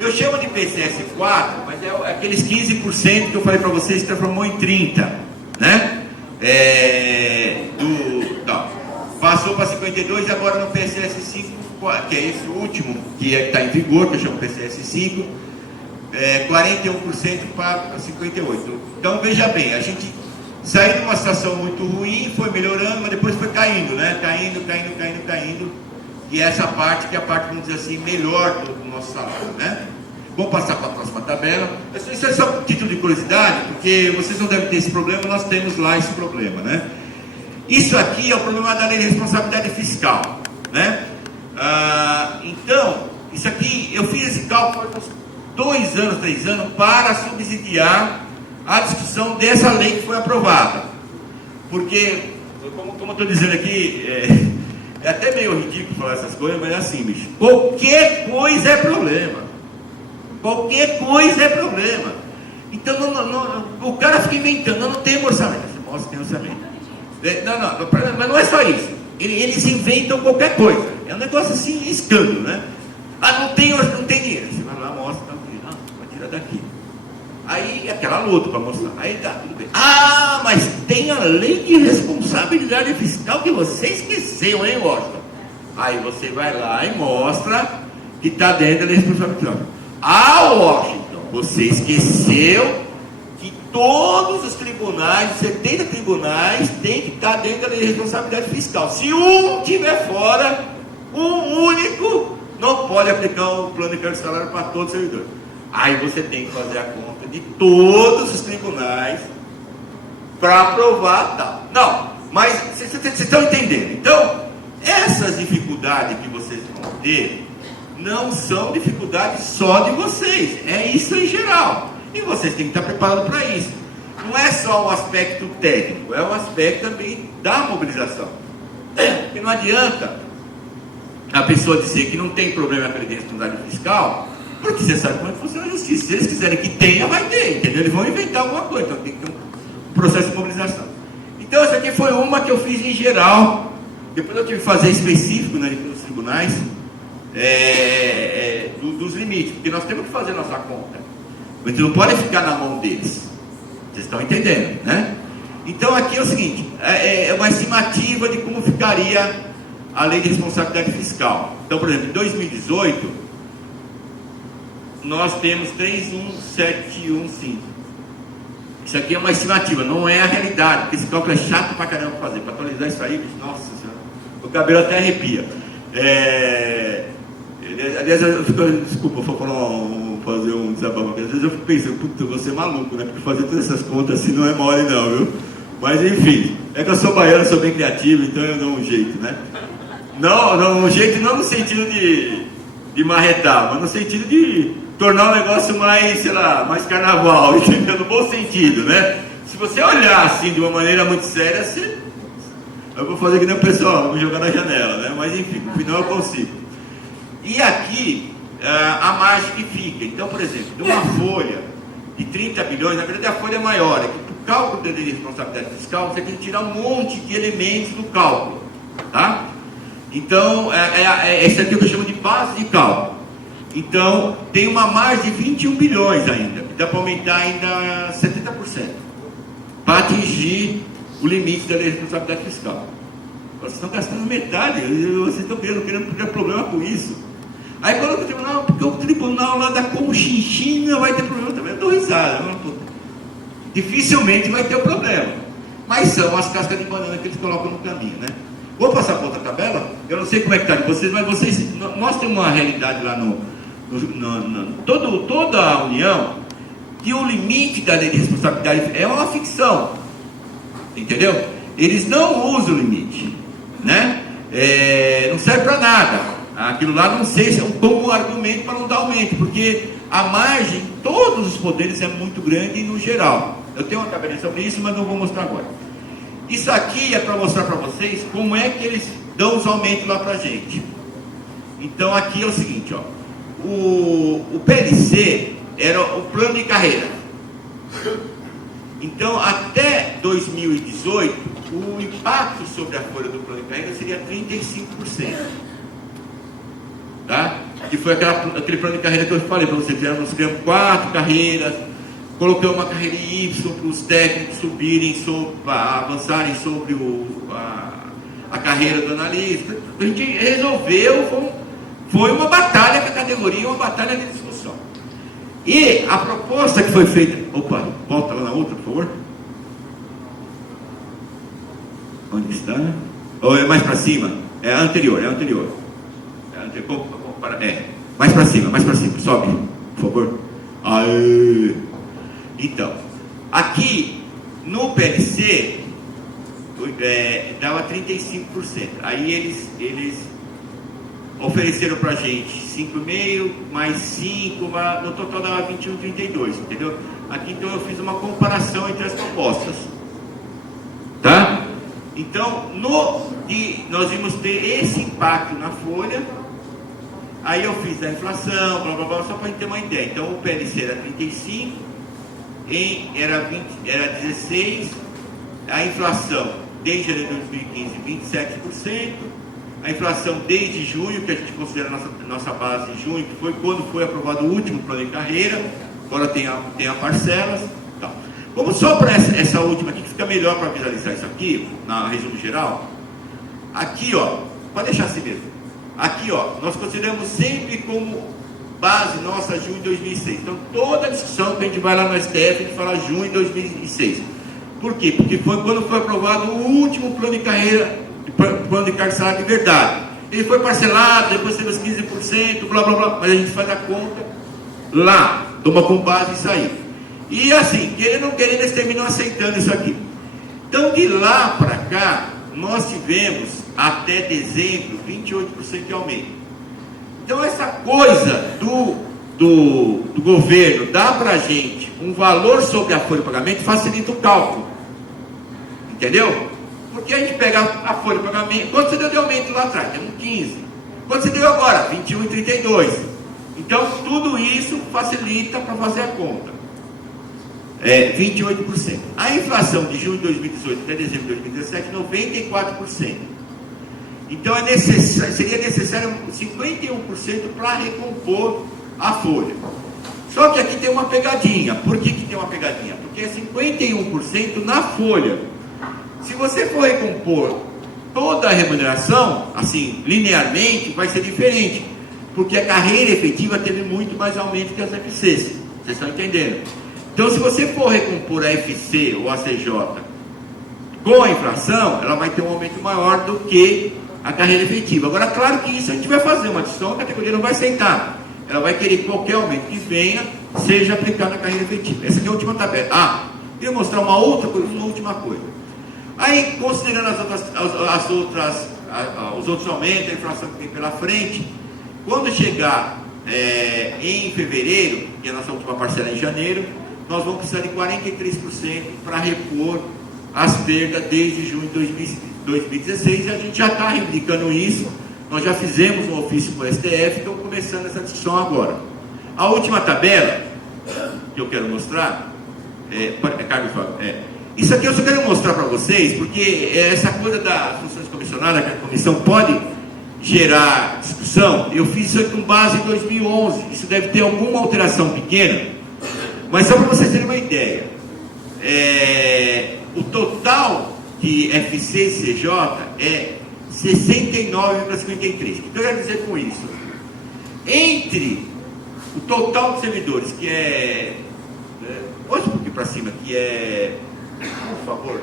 Eu chamo de PCS 4, mas é aqueles 15% que eu falei para vocês que transformou em 30%, né? Passou para 52% e agora no PCS 5, que é esse último, que está em vigor, que eu chamo PCS 5, 41% para 58%. Então veja bem, a gente saiu de uma situação muito ruim, foi melhorando, mas depois foi caindo, né? Caindo. E essa parte que é a parte, vamos dizer assim, melhor do nosso salário, né? Vamos passar para a próxima tabela. Isso é só um título de curiosidade, porque vocês não devem ter esse problema, nós temos lá esse problema, né? Isso aqui é o problema da lei de responsabilidade fiscal, né? Então, isso aqui, eu fiz esse cálculo há uns 2 anos, 3 anos, para subsidiar a discussão dessa lei que foi aprovada. Porque, como eu estou dizendo aqui, é até meio ridículo falar essas coisas, mas é assim, bicho. Qualquer coisa é problema. Qualquer coisa é problema. Então, o cara fica inventando, não tem orçamento. Você mostra que tem orçamento. Mas não é só isso. Eles inventam qualquer coisa. É um negócio assim, escândalo, né? Não tem dinheiro. Você vai lá, mostra, vai tirar daqui. Aí aquela luta para mostrar. Aí tá, tudo bem. Mas tem a lei de responsabilidade fiscal que você esqueceu, hein, Washington? Aí você vai lá e mostra que está dentro da lei de responsabilidade fiscal. Washington, você esqueceu que todos os tribunais, 70 tribunais, tem que estar dentro da lei de responsabilidade fiscal. Se um estiver fora, um único não pode aplicar o plano de crédito de salário para todos os servidores. Aí você tem que fazer a conta de todos os tribunais para aprovar tal. Não, mas vocês estão entendendo. Então, essas dificuldades que vocês vão ter não são dificuldades só de vocês, é isso em geral. E vocês têm que estar preparados para isso. Não é só um aspecto técnico, é um aspecto também da mobilização. Porque não adianta a pessoa dizer que não tem problema com a responsabilidade fiscal, porque você sabe como é que funciona a justiça. Se eles quiserem que tenha, vai ter, entendeu? Eles vão inventar alguma coisa, então tem que ter um processo de mobilização. Então essa aqui foi uma que eu fiz em geral, depois eu tive que fazer específico, né, nos tribunais, dos limites, porque nós temos que fazer nossa conta. A gente não pode ficar na mão deles, Vocês estão entendendo, né? Então aqui é o seguinte, é uma estimativa de como ficaria a lei de responsabilidade fiscal. Então, por exemplo, em 2018, nós temos 31715. Isso aqui é uma estimativa, não é a realidade, porque esse cálculo é chato pra caramba fazer. Para atualizar isso aí, nossa senhora, o cabelo até arrepia. Aliás, desculpa, vou fazer um desabafo. Às vezes eu fico pensando, puta, eu vou ser maluco, né? Porque fazer todas essas contas assim não é mole não, viu? Mas enfim, é que eu sou baiano, sou bem criativo, então eu dou um jeito, né? Não, um jeito não no sentido de marretar, mas no sentido de tornar o negócio mais, sei lá, mais carnaval, entendeu? No bom sentido, né? Se você olhar assim de uma maneira muito séria, eu vou fazer que nem o pessoal, vou jogar na janela, né? Mas enfim, no final eu consigo. E aqui, a margem que fica. Então, por exemplo, de uma folha de 30 bilhões, na verdade a folha é maior, é que para o cálculo da lei de responsabilidade fiscal, você tem que tirar um monte de elementos do cálculo, tá? Então, esse aqui é o que eu chamo de base de cálculo. Então, tem uma margem de 21 bilhões ainda, que dá para aumentar ainda 70%, para atingir o limite da lei de responsabilidade fiscal. Vocês estão gastando metade, vocês estão querendo ter problema com isso. Aí coloca o tribunal, porque o tribunal lá da Conchinchina vai ter problema também. Eu dou risada, dificilmente vai ter o problema. Mas são as cascas de banana que eles colocam no caminho, né? Vou passar para outra tabela. Eu não sei como é que está de vocês, mas nós temos uma realidade lá toda a União, que o limite da lei de responsabilidade é uma ficção, entendeu? Eles não usam o limite, né? Não serve para nada. Aquilo lá não sei se é um argumento para não dar aumento, porque a margem em todos os poderes é muito grande no geral. Eu tenho uma tabela sobre isso, mas não vou mostrar agora. Isso aqui é para mostrar para vocês como é que eles dão os aumentos lá para a gente. Então aqui é o seguinte, ó, o PLC era o plano de carreira. Então até 2018 o impacto sobre a folha do plano de carreira seria 35%, tá? Que foi aquele plano de carreira que eu falei para vocês. Nós criamos 4 carreiras, colocamos uma carreira Y para os técnicos subirem, avançarem sobre a carreira do analista. A gente resolveu, foi uma batalha com a categoria, uma batalha de discussão. E a proposta que foi feita... Opa, volta lá na outra, por favor. Onde está? Ou é mais para cima? É a anterior, mais para cima, sobe, por favor. Aê. Então, aqui no PLC dava 35%. Aí eles ofereceram para a gente 5,5 mais 5, no total dava 21,32, entendeu? Aqui então eu fiz uma comparação entre as propostas, tá? Então, nós vimos ter esse impacto na folha. Aí eu fiz a inflação, blá blá blá, só para a gente ter uma ideia. Então o PLC era 35, era 16, a inflação desde janeiro de 2015, 27%, a inflação desde junho, que a gente considera nossa base de junho, que foi quando foi aprovado o último plano de carreira, agora tem a parcelas. Tá. Vamos só para essa última aqui, que fica melhor para visualizar isso aqui, na resumo geral. Aqui, ó, pode deixar assim mesmo. Aqui, ó, nós consideramos sempre como base nossa junho de 2006. Então, toda a discussão que a gente vai lá no STF, a gente fala junho de 2006. Por quê? Porque foi quando foi aprovado o último plano de carreira, plano de cargo salário de verdade. Ele foi parcelado, depois teve os 15%, blá blá blá, mas a gente faz a conta lá, toma com base isso aí. E assim, querendo ou não querendo, eles terminam aceitando isso aqui. Então, de lá para cá, nós tivemos até dezembro 28% de aumento. Então essa coisa do governo dar para a gente um valor sobre a folha de pagamento facilita o cálculo, entendeu? Porque a gente pega a folha de pagamento, quanto você deu de aumento lá atrás? Temos 15. Quanto você deu agora? 21,32. Então tudo isso facilita para fazer a conta. 28%. A inflação de junho de 2018 até dezembro de 2017, 94%. Então seria necessário 51% para recompor a folha. Só que aqui tem uma pegadinha. Por que tem uma pegadinha? Porque é 51% na folha. Se você for recompor toda a remuneração, assim, linearmente, vai ser diferente. Porque a carreira efetiva teve muito mais aumento que as FCs. Vocês estão entendendo? Então, se você for recompor a FC ou a CJ com a inflação, ela vai ter um aumento maior do que a carreira efetiva. Agora, claro que isso a gente vai fazer uma adição, a categoria não vai aceitar. Ela vai querer que qualquer aumento que venha seja aplicado na carreira efetiva. Essa aqui é a última tabela. Queria mostrar uma última coisa. Aí, considerando os outros aumentos, a inflação que vem pela frente, quando chegar em fevereiro, que é a nossa última parcela em janeiro, nós vamos precisar de 43% para repor as perdas desde junho de 2016, e a gente já está reivindicando isso. Nós já fizemos um ofício com o STF, estamos começando essa discussão agora. A última tabela que eu quero mostrar, Carlos Fábio, isso aqui eu só quero mostrar para vocês, porque essa coisa das funções comissionadas, que a comissão pode gerar discussão, eu fiz isso aqui com base em 2011, isso deve ter alguma alteração pequena, mas só para vocês terem uma ideia, o total de FC e CJ é 69,53. O que eu quero dizer com isso? Entre o total de servidores, que hoje um pouquinho para cima, que por favor,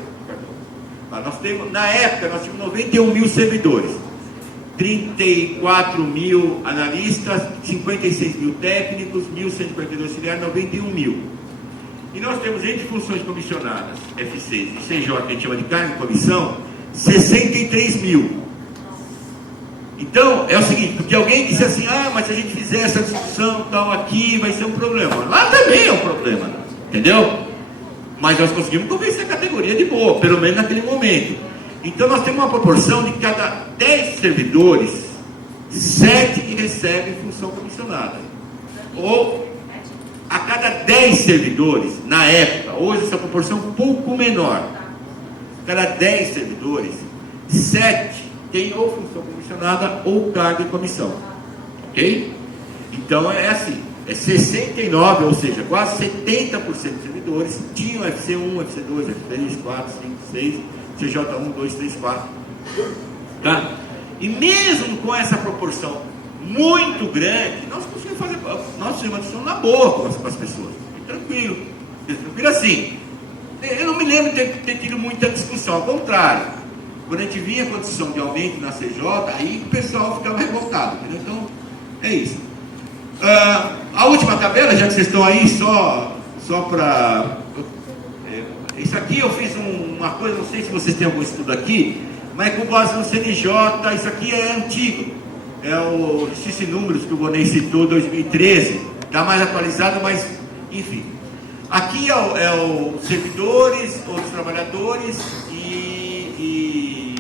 nós temos, na época, nós tínhamos 91 mil servidores, 34 mil analistas, 56 mil técnicos, 1.142 auxiliares, 91 mil. E nós temos, entre funções comissionadas, FCs e CJ, que a gente chama de cargo de comissão, 63 mil. Então, é o seguinte, porque alguém disse assim, mas se a gente fizer essa discussão tal aqui, vai ser um problema. Lá também é um problema, entendeu? Mas nós conseguimos convencer a categoria de boa, pelo menos naquele momento. Então, nós temos uma proporção de cada 10 servidores, 7 que recebem função comissionada. Ou a cada 10 servidores, na época, hoje essa proporção é um pouco menor. Cada 10 servidores, 7 têm ou função comissionada ou cargo de comissão. Ok? Então é assim, 69, ou seja, quase 70% dos servidores tinham FC1, FC2, FC3, 4, 5, 6, CJ1, 2, 3, 4. Tá? E mesmo com essa proporção muito grande, nós conseguimos fazer, nós fizemos uma discussão na boa com as pessoas. Tranquilo assim. Eu não me lembro de ter tido muita discussão, ao contrário. Quando a gente vinha com a discussão de aumento na CJ, aí o pessoal ficava revoltado, entendeu? Então, é isso. A última tabela, já que vocês estão aí, só para... isso aqui eu fiz uma coisa, não sei se vocês têm algum estudo aqui, mas com base no CNJ, isso aqui é antigo. É o Justiça e Números que o Bonei citou, 2013. Está mais atualizado, mas, enfim. Aqui é os servidores, outros trabalhadores e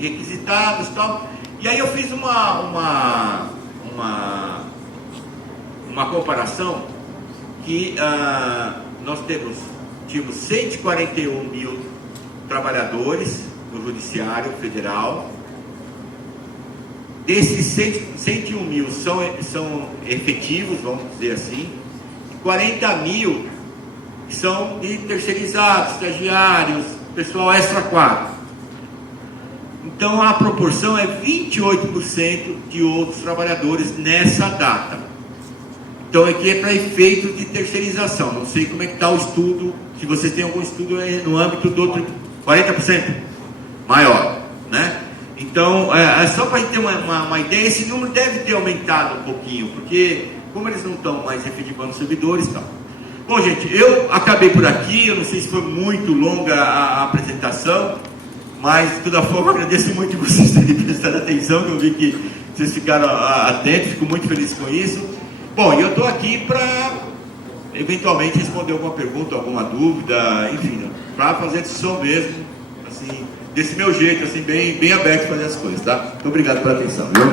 requisitados e tal. E aí eu fiz uma comparação que nós tínhamos 141 mil trabalhadores no Judiciário Federal. Desses 101 mil são efetivos, vamos dizer assim, 40 mil são de terceirizados, estagiários, pessoal extra 4. Então a proporção é 28% de outros trabalhadores nessa data. Então aqui é para efeito de terceirização. Não sei como é que está o estudo, se vocês têm algum estudo no âmbito do outro 40% maior, né? Então, só para a gente ter uma ideia, esse número deve ter aumentado um pouquinho, porque como eles não estão mais efetivando servidores e tal. Bom, gente, eu acabei por aqui, eu não sei se foi muito longa a apresentação, mas de toda forma agradeço muito vocês terem prestado atenção, que eu vi que vocês ficaram atentos, fico muito feliz com isso. Bom, e eu estou aqui para eventualmente responder alguma pergunta, alguma dúvida, enfim, para fazer a discussão mesmo, assim, desse meu jeito, assim, bem aberto para fazer as coisas, tá? Muito obrigado pela atenção, viu?